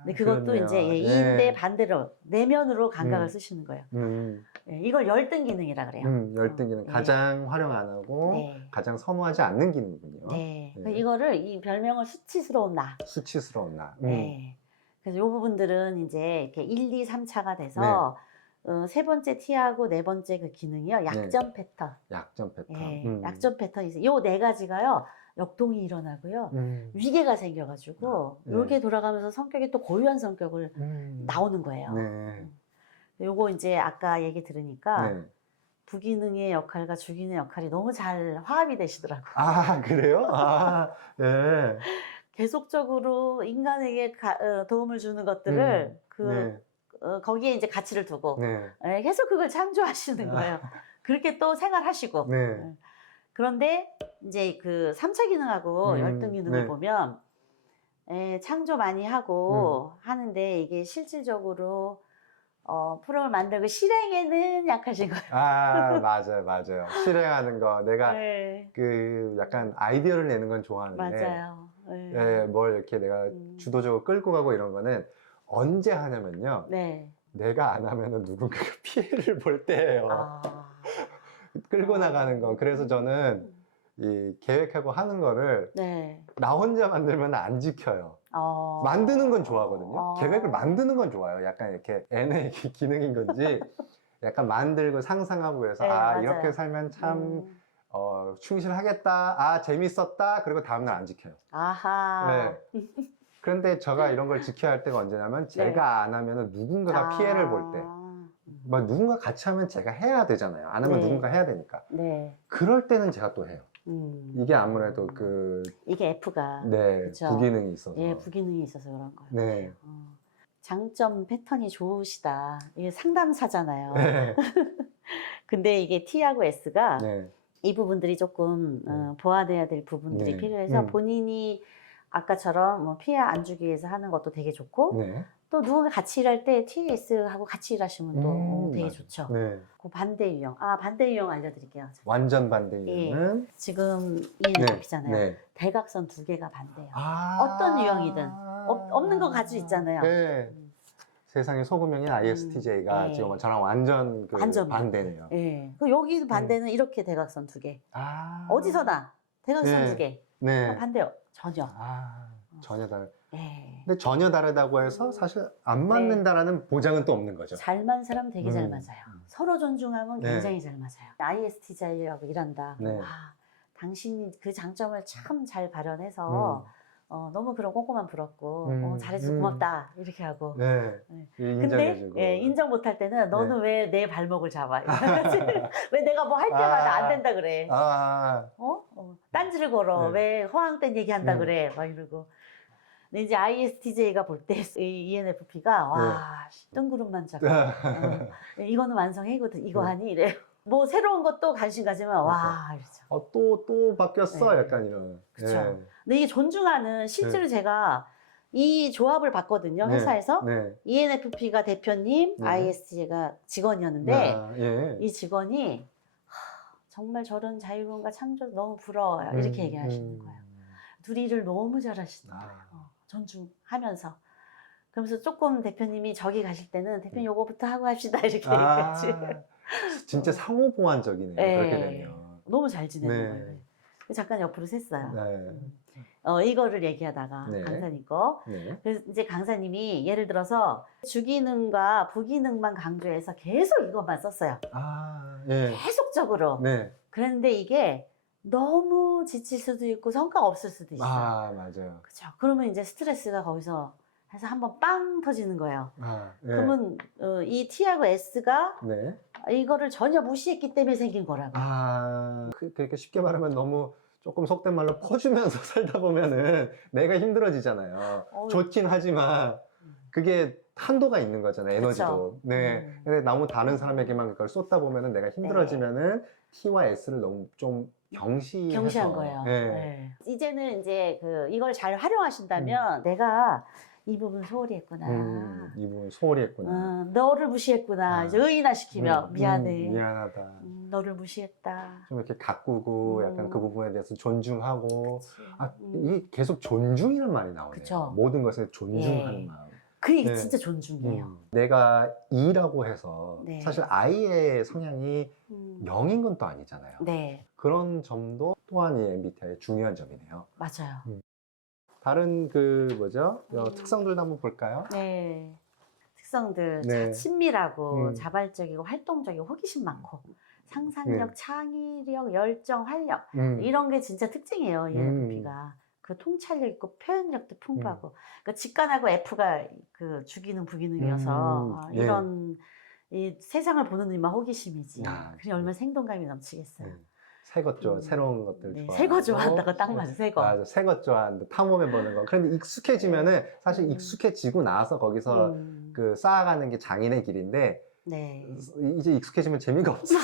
근데 그것도 그렇네요. 이제 예. 이인대 반대로 내면으로 감각을 쓰시는 거예요. 음, 예, 이걸 열등 기능이라 그래요. 열등 기능. 예. 가장 활용 안 하고 네. 가장 선호하지 않는 기능이군요. 네. 네. 그러니까 이거를 이 별명을 수치스러운 나. 수치스러운 나. 네. 그래서 이 부분들은 이제 이렇게 1, 2, 3차가 돼서 세 번째 T하고 네 번째 그 기능이요. 약점 패턴. 약점 패턴. 예, 약점 패턴이 있어요. 요 네 가지가요. 역동이 일어나고요. 위계가 생겨가지고 네. 요게 돌아가면서 성격이 또 고유한 성격을 나오는 거예요. 네. 요거 이제 아까 얘기 들으니까 네. 부기능의 역할과 주기능의 역할이 너무 잘 화합이 되시더라고요. 그래요? 네. 계속적으로 인간에게 도움을 주는 것들을 네. 거기에 이제 가치를 두고 네. 예, 계속 그걸 창조하시는 거예요. 그렇게 또 생활하시고. 네. 그런데 이제 그 3차 기능하고 열등 기능을 네. 보면 창조 많이 하고 하는데 이게 실질적으로 프로그램을 만들고 실행에는 약하신 거예요. 맞아요. 실행하는 거. 내가 네. 그 약간 아이디어를 내는 건 좋아하는데. 맞아요. 네. 예, 뭘 이렇게 내가 주도적으로 끌고 가고 이런 거는 언제 하냐면요. 네. 내가 안 하면은 누군가가 피해를 볼 때예요. 끌고 나가는 거. 그래서 저는 이 계획하고 하는 거를 네. 나 혼자 만들면 안 지켜요. 만드는 건 좋아하거든요. 계획을 만드는 건 좋아요. 약간 이렇게 N의 기능인 건지 약간 만들고 상상하고 그래서 네, 맞아요. 이렇게 살면 참 충실하겠다. 재밌었다. 그리고 다음날 안 지켜요. 아하. 네. 그런데 제가 이런 걸 지켜야 할 때가 언제냐면 제가 안 하면 누군가가 피해를 볼 때. 막 누군가 같이 하면 제가 해야 되잖아요. 안 하면 네. 누군가 해야 되니까. 네. 그럴 때는 제가 또 해요. 이게 아무래도 이게 F가 그쵸? 부기능이 있어서. 예, 부기능이 있어서 그런 거예요. 네. 장점 패턴이 좋으시다. 이게 상담사잖아요. 네. 근데 이게 T하고 S가 네. 이 부분들이 조금 보완해야 될 부분들이 네. 필요해서 본인이 아까처럼 뭐 피해 안 주기 위해서 하는 것도 되게 좋고 네. 또 누군가 같이 일할 때 TS하고 같이 일하시면 또 되게 맞아. 좋죠. 네. 그 반대 유형. 반대 유형 알려드릴게요. 완전 반대는 지금 ENFP잖아요. 네. 대각선 두 개가 반대예요. 아. 어떤 유형이든 없는 거 가지고 있잖아요. 네. 세상에 소금형인 ISTJ가 네. 지금 저랑 완전 그 완전 반대네요. 예. 그 여기 반대는 이렇게 대각선 2개. 아. 어디서나 대각선 네. 2개. 네. 반대요. 전혀. 아, 전혀 다르. 예. 근데 전혀 다르다고 해서 사실 안 맞는다라는 보장은 또 없는 거죠. 잘 맞는 사람 되게 잘 음. 맞아요. 서로 존중하면 네. 굉장히 잘 맞아요. ISTJ라고 일한다. 네. 와, 당신이 그 장점을 참 잘 발현해서 너무 그런 꼼꼼한 부럽고 잘해줘서 고맙다 이렇게 하고. 네. 네. 인정해주고. 근데 인정 못할 때는 너는 왜 내 발목을 잡아? 왜 내가 뭐 할 때마다 안 된다 그래? 딴지를 걸어. 네. 왜 허황된 얘기한다 그래? 막 이러고. 근데 이제 ISTJ가 볼 때 ENFP가 와 뜬구름만 잡고 이거는 완성해거든. 이거 네. 하니 이래요. 뭐 새로운 것도 관심 가지면 와 이러죠. 또 바뀌었어. 네. 약간 이런. 그쵸. 네. 근데 이게 존중하는 실제로 제가 이 조합을 봤거든요. 네. 회사에서. 네. ENFP가 대표님, 네. ISTJ가 직원이었는데 아, 예. 이 직원이 정말 저런 자유로움과 창조 너무 부러워요. 이렇게 얘기하시는 거예요. 둘이 일을 너무 잘하시는 거예요. 존중하면서. 그러면서 조금 대표님이 저기 가실 때는 대표님 요거부터 하고 합시다 이렇게 얘기했지. 진짜 상호 보완적이네요. 네. 그렇게 되면. 너무 잘 지내는 네. 거예요. 잠깐 옆으로 샜어요. 네. 이거를 얘기하다가 네. 강사님 거. 네. 그래서 이제 강사님이 예를 들어서 주기능과 부기능만 강조해서 계속 이것만 썼어요. 아, 예. 계속적으로. 네. 그런데 이게 너무 지칠 수도 있고 성과가 없을 수도 있어요. 아, 맞아요. 그렇죠. 그러면 이제 스트레스가 거기서 해서 한번 빵 터지는 거예요. 아, 네. 그러면 이 T하고 S가 네. 이거를 전혀 무시했기 때문에 생긴 거라고. 그렇게 쉽게 말하면 너무 조금 속된 말로 퍼주면서 살다 보면은 내가 힘들어지잖아요. 좋긴 하지만 그게 한도가 있는 거잖아요. 에너지도. 그쵸. 네. 근데 너무 다른 사람에게만 그걸 쏟다 보면은 내가 힘들어지면은 T와 S를 너무 좀 경시한 거예요. 네. 네. 이제는 이제 이걸 잘 활용하신다면 내가 이 부분 소홀히 했구나. 이 부분 소홀히 했구나. 너를 무시했구나. 이제 의인화 시키며 미안해. 미안하다. 너를 무시했다. 좀 이렇게 가꾸고 약간 그 부분에 대해서 존중하고. 그치. 이 계속 존중이라는 말이 나오네요. 그쵸. 모든 것을 존중하는 예. 마음. 그게 네. 진짜 존중이에요. 내가 E라고 해서 네. 사실 I의 성향이 0인 건 또 아니잖아요. 네, 그런 점도 또한 이 MBTI의 중요한 점이네요. 맞아요. 다른 특성들도 한번 볼까요? 네. 특성들 네. 친밀하고 자발적이고 활동적이고 호기심 많고 상상력, 네. 창의력, 열정, 활력 이런 게 진짜 특징이에요. ENFP가. 그 통찰력 있고 표현력도 풍부하고 그러니까 직관하고 F가 그 주기능 부기능이어서 예. 이런 이 세상을 보는 눈이만 호기심이지. 그게 얼마나 생동감이 넘치겠어요. 새 것 좋아, 새로운 것들 네, 좋아. 새 거 좋아한다고 딱 맞아, 새 거. 맞아, 새 것 좋아하는데 탐험해보는 거. 그런데 익숙해지면은 사실 익숙해지고 나서 거기서 그 쌓아가는 게 장인의 길인데 네. 이제 익숙해지면 재미가 없어.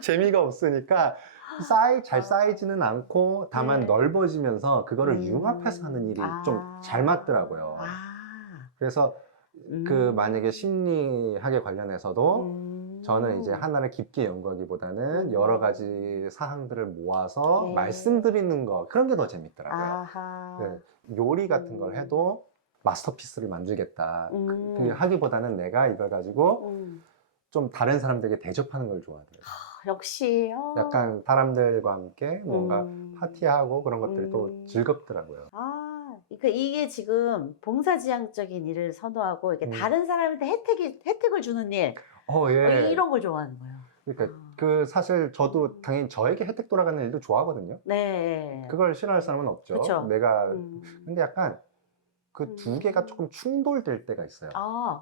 재미가 없으니까 잘 쌓이지는 않고 다만 네. 넓어지면서 그거를 융합해서 하는 일이 좀 잘 맞더라고요. 그래서 만약에 심리학에 관련해서도 저는 이제 하나를 깊게 연구하기보다는 여러 가지 사항들을 모아서 네. 말씀드리는 거 그런 게 더 재밌더라고요. 아하. 네, 요리 같은 걸 해도 마스터피스를 만들겠다 그 하기보다는 내가 이걸 가지고 좀 다른 사람들에게 대접하는 걸 좋아하더라고요. 역시 약간 사람들과 함께 뭔가 파티하고 그런 것들이 또 즐겁더라고요. 그러니까 이게 지금 봉사지향적인 일을 선호하고 이렇게 다른 사람한테 혜택을 주는 일 예. 이런 걸 좋아하는 거예요. 그러니까 사실 저도 당연히 저에게 혜택 돌아가는 일도 좋아하거든요. 네. 그걸 싫어할 사람은 없죠. 그쵸. 내가 근데 약간 그 두 개가 조금 충돌될 때가 있어요.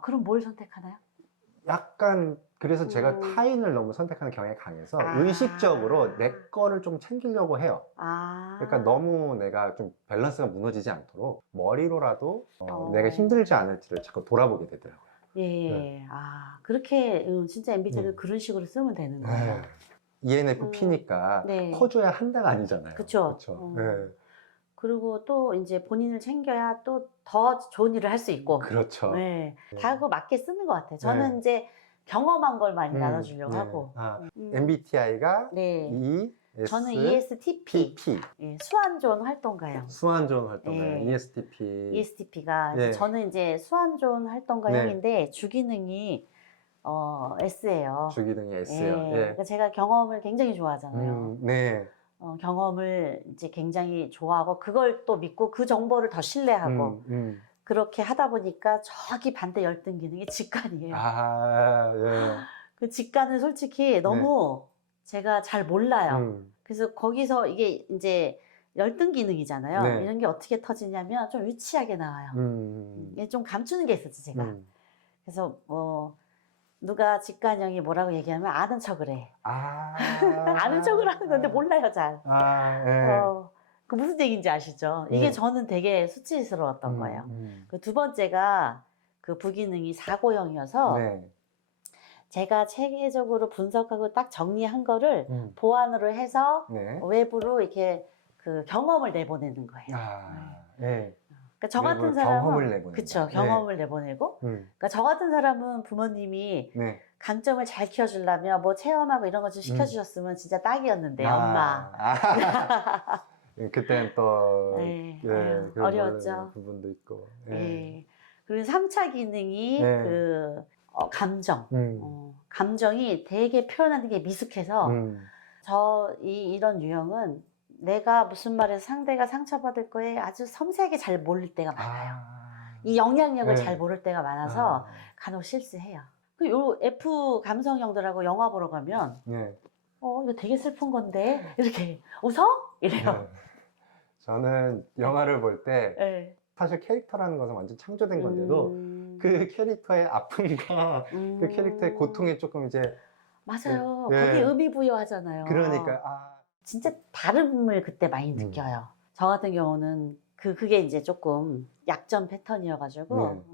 그럼 뭘 선택하나요? 약간 그래서 제가 타인을 너무 선택하는 경향이 강해서 의식적으로 내 거를 좀 챙기려고 해요. 그러니까 너무 내가 좀 밸런스가 무너지지 않도록 머리로라도 내가 힘들지 않을지를 자꾸 돌아보게 되더라고요. 예. 네. 그렇게 진짜 MBTI를 그런 식으로 쓰면 되는 거예요. ENFP니까 네. 퍼줘야 한다가 아니잖아요. 그쵸. 네. 그리고 또 이제 본인을 챙겨야 또 더 좋은 일을 할 수 있고. 그렇죠. 네. 다하고 맞게 쓰는 것 같아요. 저는 이제 경험한 걸 많이 나눠주려고 하고. MBTI가 네. E, 저는 ESTP, PP. 예, 수완존 활동가요. 수완존 활동가요. 네. ESTP. ESTP가 예. 저는 이제 수완존 활동가형인데 주기능이 S예요. 주기능이 예, S요. 예. 그러니까 제가 경험을 굉장히 좋아하잖아요. 네. 경험을 이제 굉장히 좋아하고 그걸 또 믿고 그 정보를 더 신뢰하고 그렇게 하다 보니까 저기 반대 열등 기능이 직관이에요. 아, 예. 그 직관은 솔직히 너무 제가 잘 몰라요. 그래서 거기서 이게 이제 열등 기능이잖아요. 네. 이런 게 어떻게 터지냐면 좀 유치하게 나와요. 이게 좀 감추는 게 있었지, 제가. 그래서 누가 직관형이 뭐라고 얘기하면 아는 척을 해. 아는 척을 하는 건데 몰라요, 잘. 예. 그 무슨 얘기인지 아시죠? 이게 네. 저는 되게 수치스러웠던 거예요. 그 두 번째가 그 부기능이 사고형이어서 네. 제가 체계적으로 분석하고 딱 정리한 거를 보완으로 해서 네. 외부로 이렇게 그 경험을 내보내는 거예요. 네. 그러니까 저 같은 외부로 사람은 경험을 내보낸다. 그쵸, 경험을 내보내고 그러니까 저 같은 사람은 부모님이 네. 강점을 잘 키워주려면 뭐 체험하고 이런 거 좀 시켜주셨으면 진짜 딱이었는데 엄마. 그때는 또 네, 예, 아유, 그런 어려웠죠. 모르는 부분도 있고. 예. 예. 그리고 3차 기능이 네. 그 감정. 감정이 되게 표현하는 게 미숙해서 이런 유형은 내가 무슨 말해서 상대가 상처받을 거에 아주 섬세하게 잘 모를 때가 많아요. 이 영향력을 네. 잘 모를 때가 많아서 간혹 실수해요. 요 F 감성형들하고 영화 보러 가면 네. 이거 되게 슬픈 건데 이렇게 웃어? 이래요. 네. 저는 영화를 볼 때 네. 사실 캐릭터라는 것은 완전 창조된 건데도 그 캐릭터의 아픔과 그 캐릭터의 고통에 조금 이제 맞아요. 네. 거기에 의미 부여하잖아요. 그러니까 진짜 다름을 그때 많이 느껴요. 저 같은 경우는 그게 이제 조금 약점 패턴이어가지고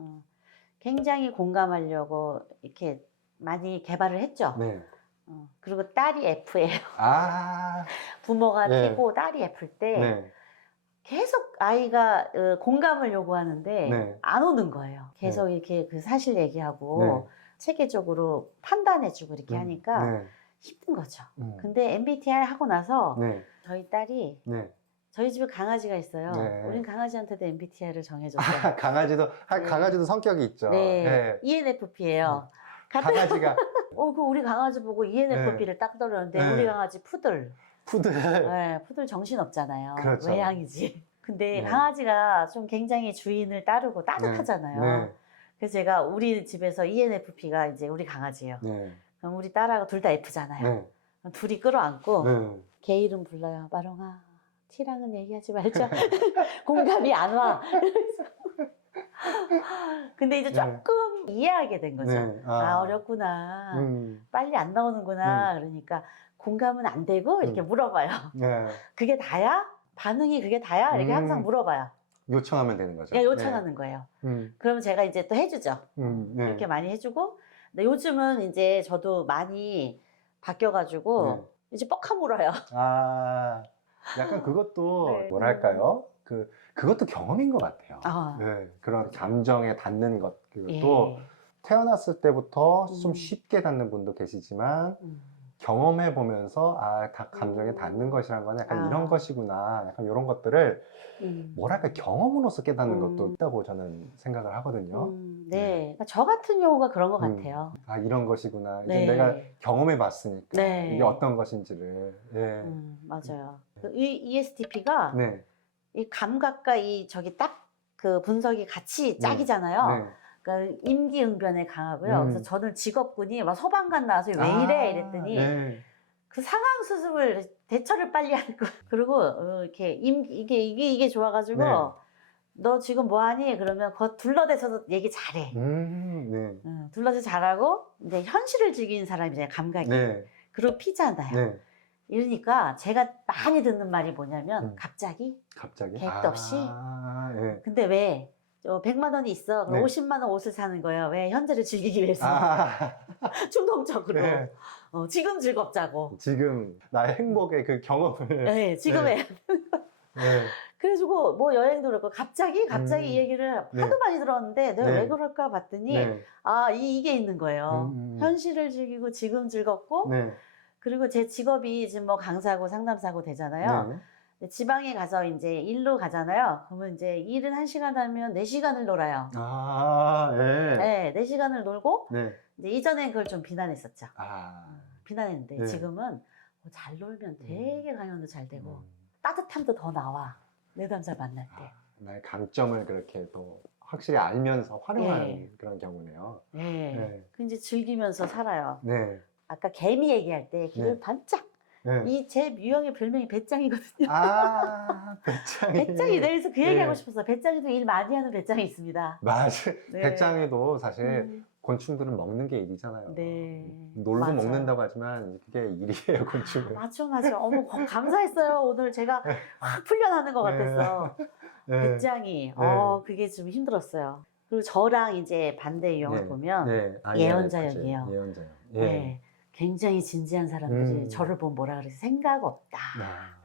굉장히 공감하려고 이렇게 많이 개발을 했죠. 네. 그리고 딸이 F예요. 부모가 네. T고 딸이 F일 때 네. 계속 아이가 공감을 요구하는데 네. 안 오는 거예요. 계속 이렇게 그 사실 얘기하고 네. 체계적으로 판단해주고 이렇게 하니까 네. 힘든 거죠. 근데 MBTI 하고 나서 네. 저희 딸이 네. 저희 집에 강아지가 있어요. 네. 우린 강아지한테도 MBTI를 정해줬어요. 강아지도 네. 강아지도 성격이 있죠. 네, 네. ENFP예요. 강아지가 우리 강아지 보고 ENFP를 딱 떠오르는데 네. 우리 강아지 푸들. 푸들. 네, 푸들 정신 없잖아요. 그렇죠. 외향이지. 근데 네. 강아지가 좀 굉장히 주인을 따르고 따뜻하잖아요. 네. 그래서 제가 우리 집에서 ENFP가 이제 우리 강아지예요. 네. 그럼 우리 딸하고 둘 다 F잖아요. 네. 그럼 둘이 끌어안고 네. 걔 이름 불러요. 마롱아, T랑은 얘기하지 말자. 공감이 안 와. 근데 이제 조금 이해하게 된 거죠. 네. 어렵구나. 빨리 안 나오는구나. 그러니까 공감은 안 되고 이렇게 물어봐요. 네. 그게 다야? 반응이 그게 다야? 이렇게 항상 물어봐요. 요청하면 되는 거죠. 그냥 요청하는 거예요. 그러면 제가 이제 또 해주죠. 네. 이렇게 많이 해주고. 근데 요즘은 이제 저도 많이 바뀌어가지고 이제 뻑하 물어요. 약간 그것도 네. 뭐랄까요? 그것도 경험인 것 같아요. 네. 그런 감정에 닿는 것. 그것도 태어났을 때부터 좀 쉽게 닿는 분도 계시지만 경험해 보면서 다 감정에 닿는 것이란 건 약간 이런 것이구나. 약간 이런 것들을 뭐랄까 경험으로서 깨닫는 것도 있다고 저는 생각을 하거든요. 네. 그러니까 저 같은 경우가 그런 것 같아요. 이런 것이구나. 이제 네. 내가 경험해 봤으니까 네. 이게 어떤 것인지를. 예. 맞아요. 이 ESTP가 네. 이 감각과 저기 딱 그 분석이 같이 짝이잖아요. 네. 그러니까 임기응변에 강하고요. 그래서 저는 직업군이 막 소방관 나와서 왜 이래? 이랬더니 네. 그 상황 수습을 대처를 빨리 하는 거예요. 그리고 이렇게 이게 좋아가지고 네. 너 지금 뭐 하니? 그러면 그거 둘러대서도 얘기 잘해. 네. 둘러대서 잘하고 이제 현실을 즐기는 사람이잖아요. 감각이. 네. 그리고 피잖아요. 네. 이러니까 제가 많이 듣는 말이 뭐냐면 갑자기 계획도 없이 네. 근데 왜 100만 원이 있어. 그럼 네. 50만 원 옷을 사는 거예요. 왜? 현재를 즐기기 위해서. 충동적으로. 네. 지금 즐겁자고. 지금 나의 행복의 그 경험을. 네, 지금 해. 네. 그래가지고 뭐 여행도 그렇고 갑자기 이 얘기를 네. 하도 많이 들었는데 내가 네. 왜 그럴까 봤더니 네. 이게 있는 거예요. 현실을 즐기고 지금 즐겁고 네. 그리고 제 직업이 지금 뭐 강사고 상담사고 되잖아요. 네. 근데 지방에 가서 이제 일로 가잖아요. 그러면 이제 일은 1시간 하면 4시간을 놀아요. 아, 예. 네, 4시간을 놀고, 네. 이제 이전엔 그걸 좀 비난했었죠. 아, 비난했는데 네. 지금은 잘 놀면 되게 강연도 잘 되고, 음. 따뜻함도 더 나와. 내담자 만날 때. 나의 강점을 그렇게 또 확실히 알면서 활용하는 예. 그런 경우네요. 네. 네. 그 이제 즐기면서 살아요. 네. 아까 개미 얘기할 때 귀를 네. 반짝. 네. 이 제 유형의 별명이 배짱이거든요. 아, 배짱이. 배짱이 내에서 그 얘기하고 네. 싶어서 배짱이도 일 많이 하는 배짱이 있습니다. 맞아요. 네. 배짱이도 사실 음, 곤충들은 먹는 게 일이잖아요. 네. 놀고 맞아요. 먹는다고 하지만 그게 일이에요, 곤충은. 맞아. 어머, 감사했어요. 오늘 제가 확 풀려나는 것 네. 같았어. 네. 배짱이. 네. 그게 좀 힘들었어요. 그리고 저랑 이제 반대 유형을 네. 보면 네. 아, 예언자형이에요. 예언자형. 예. 네. 굉장히 진지한 사람들이 음. 저를 보면 뭐라 그러지? 생각 없다. 아,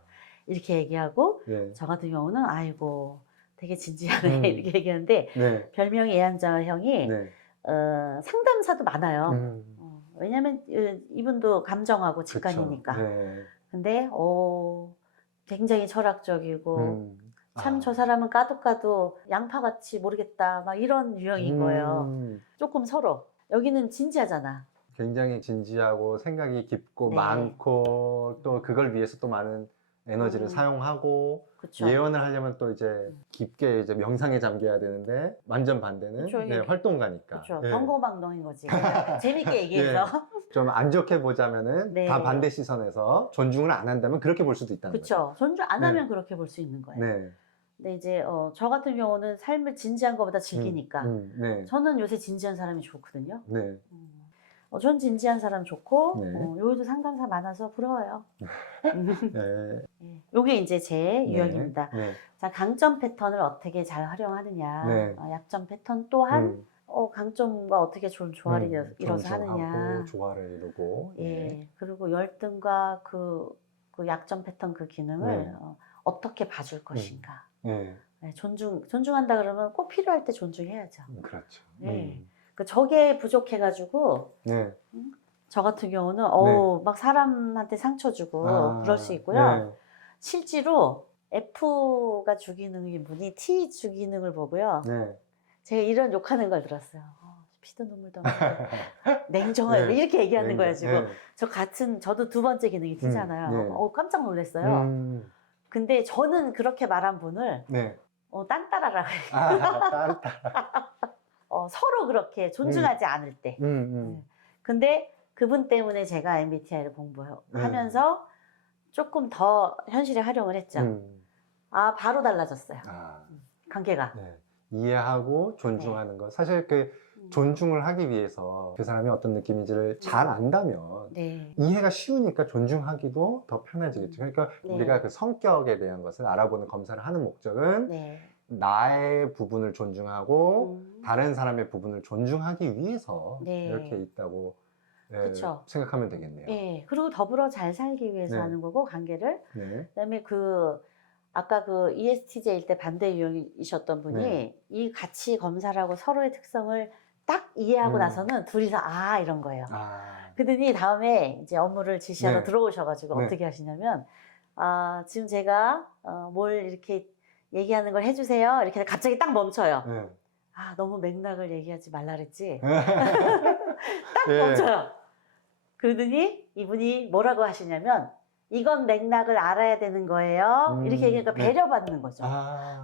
이렇게 얘기하고, 네. 저 같은 경우는 아이고 되게 진지하네 이렇게 얘기하는데, 네. 별명이 예언자형이 네. 상담사도 많아요. 음. 왜냐면 이분도 감정하고 그쵸. 직관이니까. 네. 근데 굉장히 철학적이고 음. 참 아. 저 사람은 까도 양파같이 모르겠다 막 이런 유형인 거예요. 조금 서로. 여기는 진지하잖아. 굉장히 진지하고 생각이 깊고 네. 많고 또 그걸 위해서 또 많은 에너지를 음. 사용하고 그쵸? 예언을 하려면 또 이제 깊게 이제 명상에 잠겨야 되는데 완전 반대는 그쵸, 네, 이게 활동가니까. 그렇죠. 예. 경고망동인 거지. 그러니까 재밌게 얘기해서. 좀 안 좋게 보자면은 네. 다 반대 시선에서 존중을 안 한다면 그렇게 볼 수도 있다는 거죠. 그렇죠. 존중 안 네. 하면 그렇게 볼 수 있는 거예요. 네. 근데 이제 저 같은 경우는 삶을 진지한 것보다 즐기니까 네. 저는 요새 진지한 사람이 좋거든요. 네. 전 진지한 사람 좋고 네. 여기도 상담사 많아서 부러워요. 네. 요게 이제 제 유형입니다. 네. 자, 강점 패턴을 어떻게 잘 활용하느냐, 네. 약점 패턴 또한 강점과 어떻게 좋은 조화를 이뤄서 하느냐. 존중하고 조화를 이루고. 예. 그리고 열등과 그 약점 패턴 그 기능을 네. 어떻게 봐줄 것인가. 네. 네, 존중한다 그러면 꼭 필요할 때 존중해야죠. 그렇죠. 네. 그 저게 부족해가지고 네. 저 같은 경우는 막 사람한테 상처 주고 아, 그럴 수 있고요. 네. 실제로 F가 주기능이 분이 T 주기능을 보고요. 네. 제가 이런 욕하는 걸 들었어요. 피도 눈물도 없는데 냉정하게 네. 이렇게 얘기하는 거야 지금. 네. 저도 두 번째 기능이 T잖아요. 네. 깜짝 놀랐어요. 근데 저는 그렇게 말한 분을 네. 딴따라라 서로 그렇게 존중하지 않을 때. 근데 그분 때문에 제가 MBTI를 공부하면서 조금 더 현실에 활용을 했죠. 바로 달라졌어요. 관계가. 네. 이해하고 존중하는 것. 사실 그 존중을 하기 위해서 그 사람이 어떤 느낌인지를 잘 안다면 네. 이해가 쉬우니까 존중하기도 더 편해지겠죠. 그러니까 네. 우리가 그 성격에 대한 것을 알아보는 검사를 하는 목적은 네. 나의 부분을 존중하고 다른 사람의 부분을 존중하기 위해서 네. 이렇게 있다고 그쵸. 생각하면 되겠네요. 네. 그리고 더불어 잘 살기 위해서 네. 하는 거고 관계를. 네. 그다음에 아까 그 ESTJ일 때 반대 유형이셨던 분이 네. 이 가치 검사를 하고 서로의 특성을 딱 이해하고 나서는 둘이서 이런 거예요. 그러더니 다음에 이제 업무를 지시하러 네. 들어오셔가지고 네. 어떻게 하시냐면 지금 제가 뭘 이렇게 얘기하는 걸 해주세요. 이렇게 갑자기 딱 멈춰요. 네. 너무 맥락을 얘기하지 말라 그랬지. 네. 딱 멈춰요. 그러더니 이분이 뭐라고 하시냐면 이건 맥락을 알아야 되는 거예요. 이렇게 얘기하니까 네. 배려받는 거죠.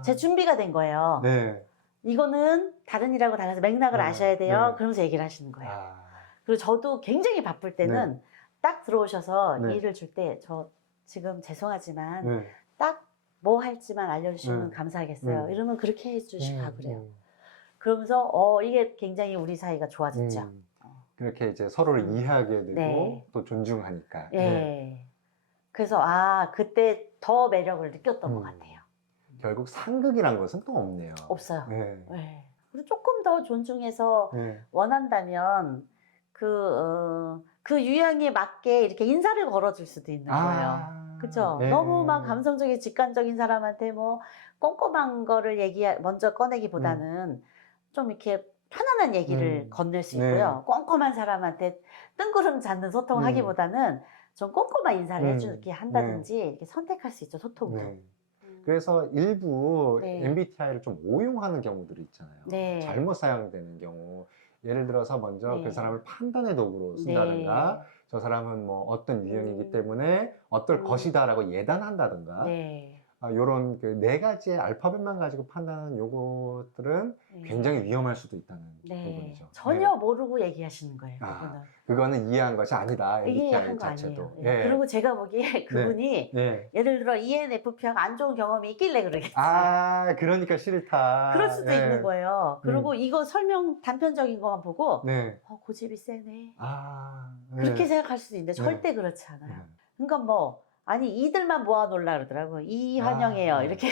제 준비가 된 거예요. 네. 이거는 다른 일하고 달라서 맥락을 아셔야 돼요. 네. 그러면서 얘기를 하시는 거예요. 그리고 저도 굉장히 바쁠 때는 딱 들어오셔서 네. 일을 줄 때 저 지금 죄송하지만 네. 딱 뭐 할지만 알려주시면 네. 감사하겠어요. 이러면 그렇게 해주시고 그래요. 음. 그러면서 이게 굉장히 우리 사이가 좋아졌죠. 그렇게 이제 서로를 이해하게 되고 네. 또 존중하니까. 예. 그래서 그때 더 매력을 느꼈던 것 같아요. 결국 상극이란 것은 또 없네요. 없어요. 네. 네. 그리고 조금 더 존중해서 네. 원한다면 그 유형에 맞게 이렇게 인사를 걸어줄 수도 있는 거예요. 그죠? 네. 너무 막 감성적인 직관적인 사람한테 뭐 꼼꼼한 거를 먼저 꺼내기보다는 좀 이렇게 편안한 얘기를 건넬 수 있고요. 꼼꼼한 사람한테 뜬구름 잡는 소통을 하기보다는 좀 꼼꼼한 인사를 음. 해주게 한다든지 이렇게 선택할 수 있죠, 소통도. 네. 그래서 일부 네. MBTI를 좀 오용하는 경우들이 있잖아요. 네. 잘못 사용되는 경우. 예를 들어서 먼저 네. 그 사람을 판단의 도구로 네. 쓴다든가, 저 사람은 뭐 어떤 유형이기 때문에 어떨 것이다라고 예단한다든가, 네. 요런 그 네 가지의 알파벳만 가지고 판단하는 요것들은 네. 굉장히 위험할 수도 있다는 네. 부분이죠. 전혀 모르고 얘기하시는 거예요, 아, 그분은. 그거는 이해한 것이 아니다. MBTI 이해한 거 자체도. 아니에요. 예. 그리고 제가 보기에 그분이 네. 예를 들어 ENFP하고 안 좋은 경험이 있길래 그러겠지. 아, 그러니까 싫다. 그럴 수도 예. 있는 거예요. 그리고 이거 설명 단편적인 것만 보고 네. 고집이 세네. 아, 그렇게 네. 생각할 수도 있는데 네. 절대 그렇지 않아요. 네. 그러니까 뭐 아니 이들만 모아놓으라 그러더라고요. 이환영이에요. 네. 이렇게.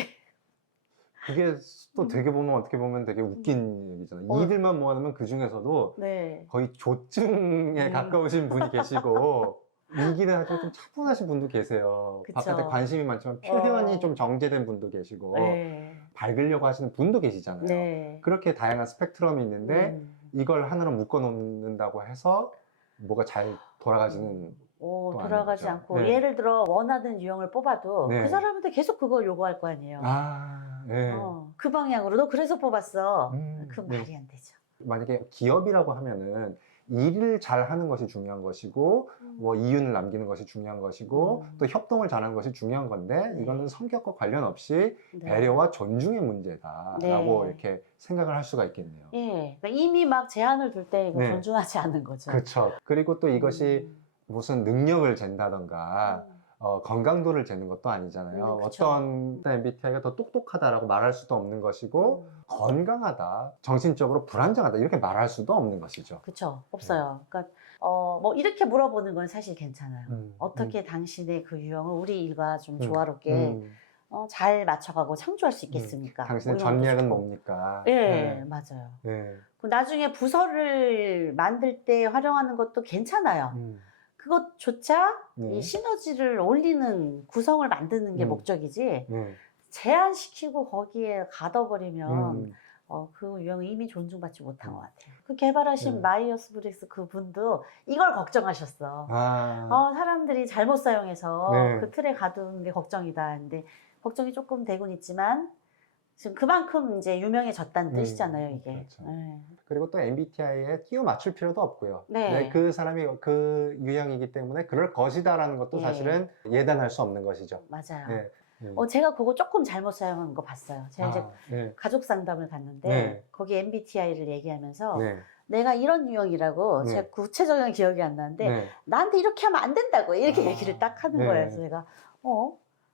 그게 또 되게 보면 어떻게 보면 되게 웃긴 얘기잖아요. 이들만 모아놓으면 그 중에서도 네. 거의 조증에 가까우신 분이 계시고 이기는 아주 좀 차분하신 분도 계세요. 그쵸. 바깥에 관심이 많지만 표현이 좀 정제된 분도 계시고 네. 밝으려고 하시는 분도 계시잖아요. 네. 그렇게 다양한 스펙트럼이 있는데 이걸 하나로 묶어 놓는다고 해서 뭐가 잘 돌아가지는 또 아닌 돌아가지 거죠. 않고 네. 예를 들어 원하는 유형을 뽑아도 네. 그 사람한테 계속 그걸 요구할 거 아니에요. 아, 네. 그 방향으로 너 그래서 뽑았어. 그 네. 말이 안 되죠. 만약에 기업이라고 하면은 일을 잘 하는 것이 중요한 것이고 뭐 이윤을 남기는 것이 중요한 것이고 또 협동을 잘하는 것이 중요한 건데 네. 이거는 성격과 관련 없이 네. 배려와 존중의 문제다라고 네. 이렇게 생각을 할 수가 있겠네요. 예, 그러니까 이미 막 제한을 둘 때 이거 네. 존중하지 않는 거죠. 그렇죠. 그리고 또 이것이 무슨 능력을 잰다던가 건강도를 재는 것도 아니잖아요. 그쵸. 어떤 MBTI가 더 똑똑하다라고 말할 수도 없는 것이고 건강하다, 정신적으로 불안정하다 이렇게 말할 수도 없는 것이죠. 그렇죠. 없어요. 그러니까 뭐 이렇게 물어보는 건 사실 괜찮아요. 어떻게 음. 당신의 그 유형을 우리 일과 좀 조화롭게 음. 잘 맞춰가고 창조할 수 있겠습니까? 당신의 뭐 이런 것도 전략은 좋고. 뭡니까? 예, 네. 맞아요. 네. 그 나중에 부서를 만들 때 활용하는 것도 괜찮아요. 그것조차 네. 이 시너지를 올리는 구성을 만드는 게 목적이지 네. 제한시키고 거기에 가둬버리면 그 유형은 이미 존중받지 못한 것 같아요. 그 개발하신 마이어스 브릭스 그분도 이걸 걱정하셨어. 사람들이 잘못 사용해서 네. 그 틀에 가두는 게 걱정이다. 근데 걱정이 조금 되곤 있지만 지금 그만큼 이제 유명해졌다는 뜻이잖아요, 이게. 그렇죠. 네. 그리고 또 MBTI에 끼워 맞출 필요도 없고요. 네. 그 사람이 그 유형이기 때문에 그럴 것이다라는 것도 네. 사실은 예단할 수 없는 것이죠. 맞아요. 네. 제가 그거 조금 잘못 사용한 거 봤어요. 제가 이제 네. 가족 상담을 갔는데 네. 거기 MBTI를 얘기하면서 네. 내가 이런 유형이라고 네. 제가 구체적인 기억이 안 나는데 네. 나한테 이렇게 하면 안 된다고 이렇게 얘기를 딱 하는 네. 거예요. 그래서 제가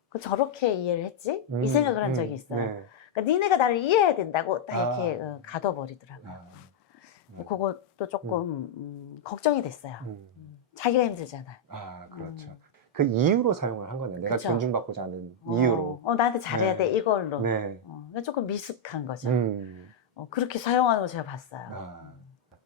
그 저렇게 이해를 했지? 이 생각을 한 적이 있어요. 네. 그러니까 니네가 나를 이해해야 된다고 딱 이렇게 가둬버리더라고요. 그것도 조금 걱정이 됐어요. 자기가 힘들잖아요. 그렇죠. 그 이유로 사용을 한 거네요. 내가 그쵸. 존중받고자 하는 이유로. 나한테 잘해야 돼 이걸로. 네. 그러니까 조금 미숙한 거죠. 그렇게 사용하는 거 제가 봤어요.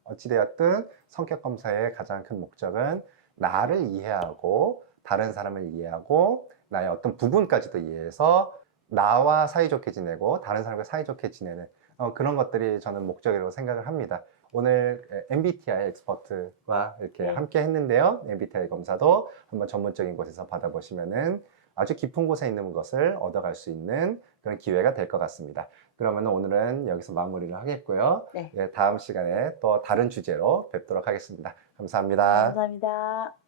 어찌되었든 성격 검사의 가장 큰 목적은 나를 이해하고 다른 사람을 이해하고 나의 어떤 부분까지도 이해해서 나와 사이좋게 지내고 다른 사람과 사이좋게 지내는 그런 것들이 저는 목적이라고 생각을 합니다. 오늘 MBTI 엑스퍼트와 이렇게 네. 함께 했는데요. MBTI 검사도 한번 전문적인 곳에서 받아보시면은 아주 깊은 곳에 있는 것을 얻어갈 수 있는 그런 기회가 될 것 같습니다. 그러면 오늘은 여기서 마무리를 하겠고요. 네. 다음 시간에 또 다른 주제로 뵙도록 하겠습니다. 감사합니다. 감사합니다.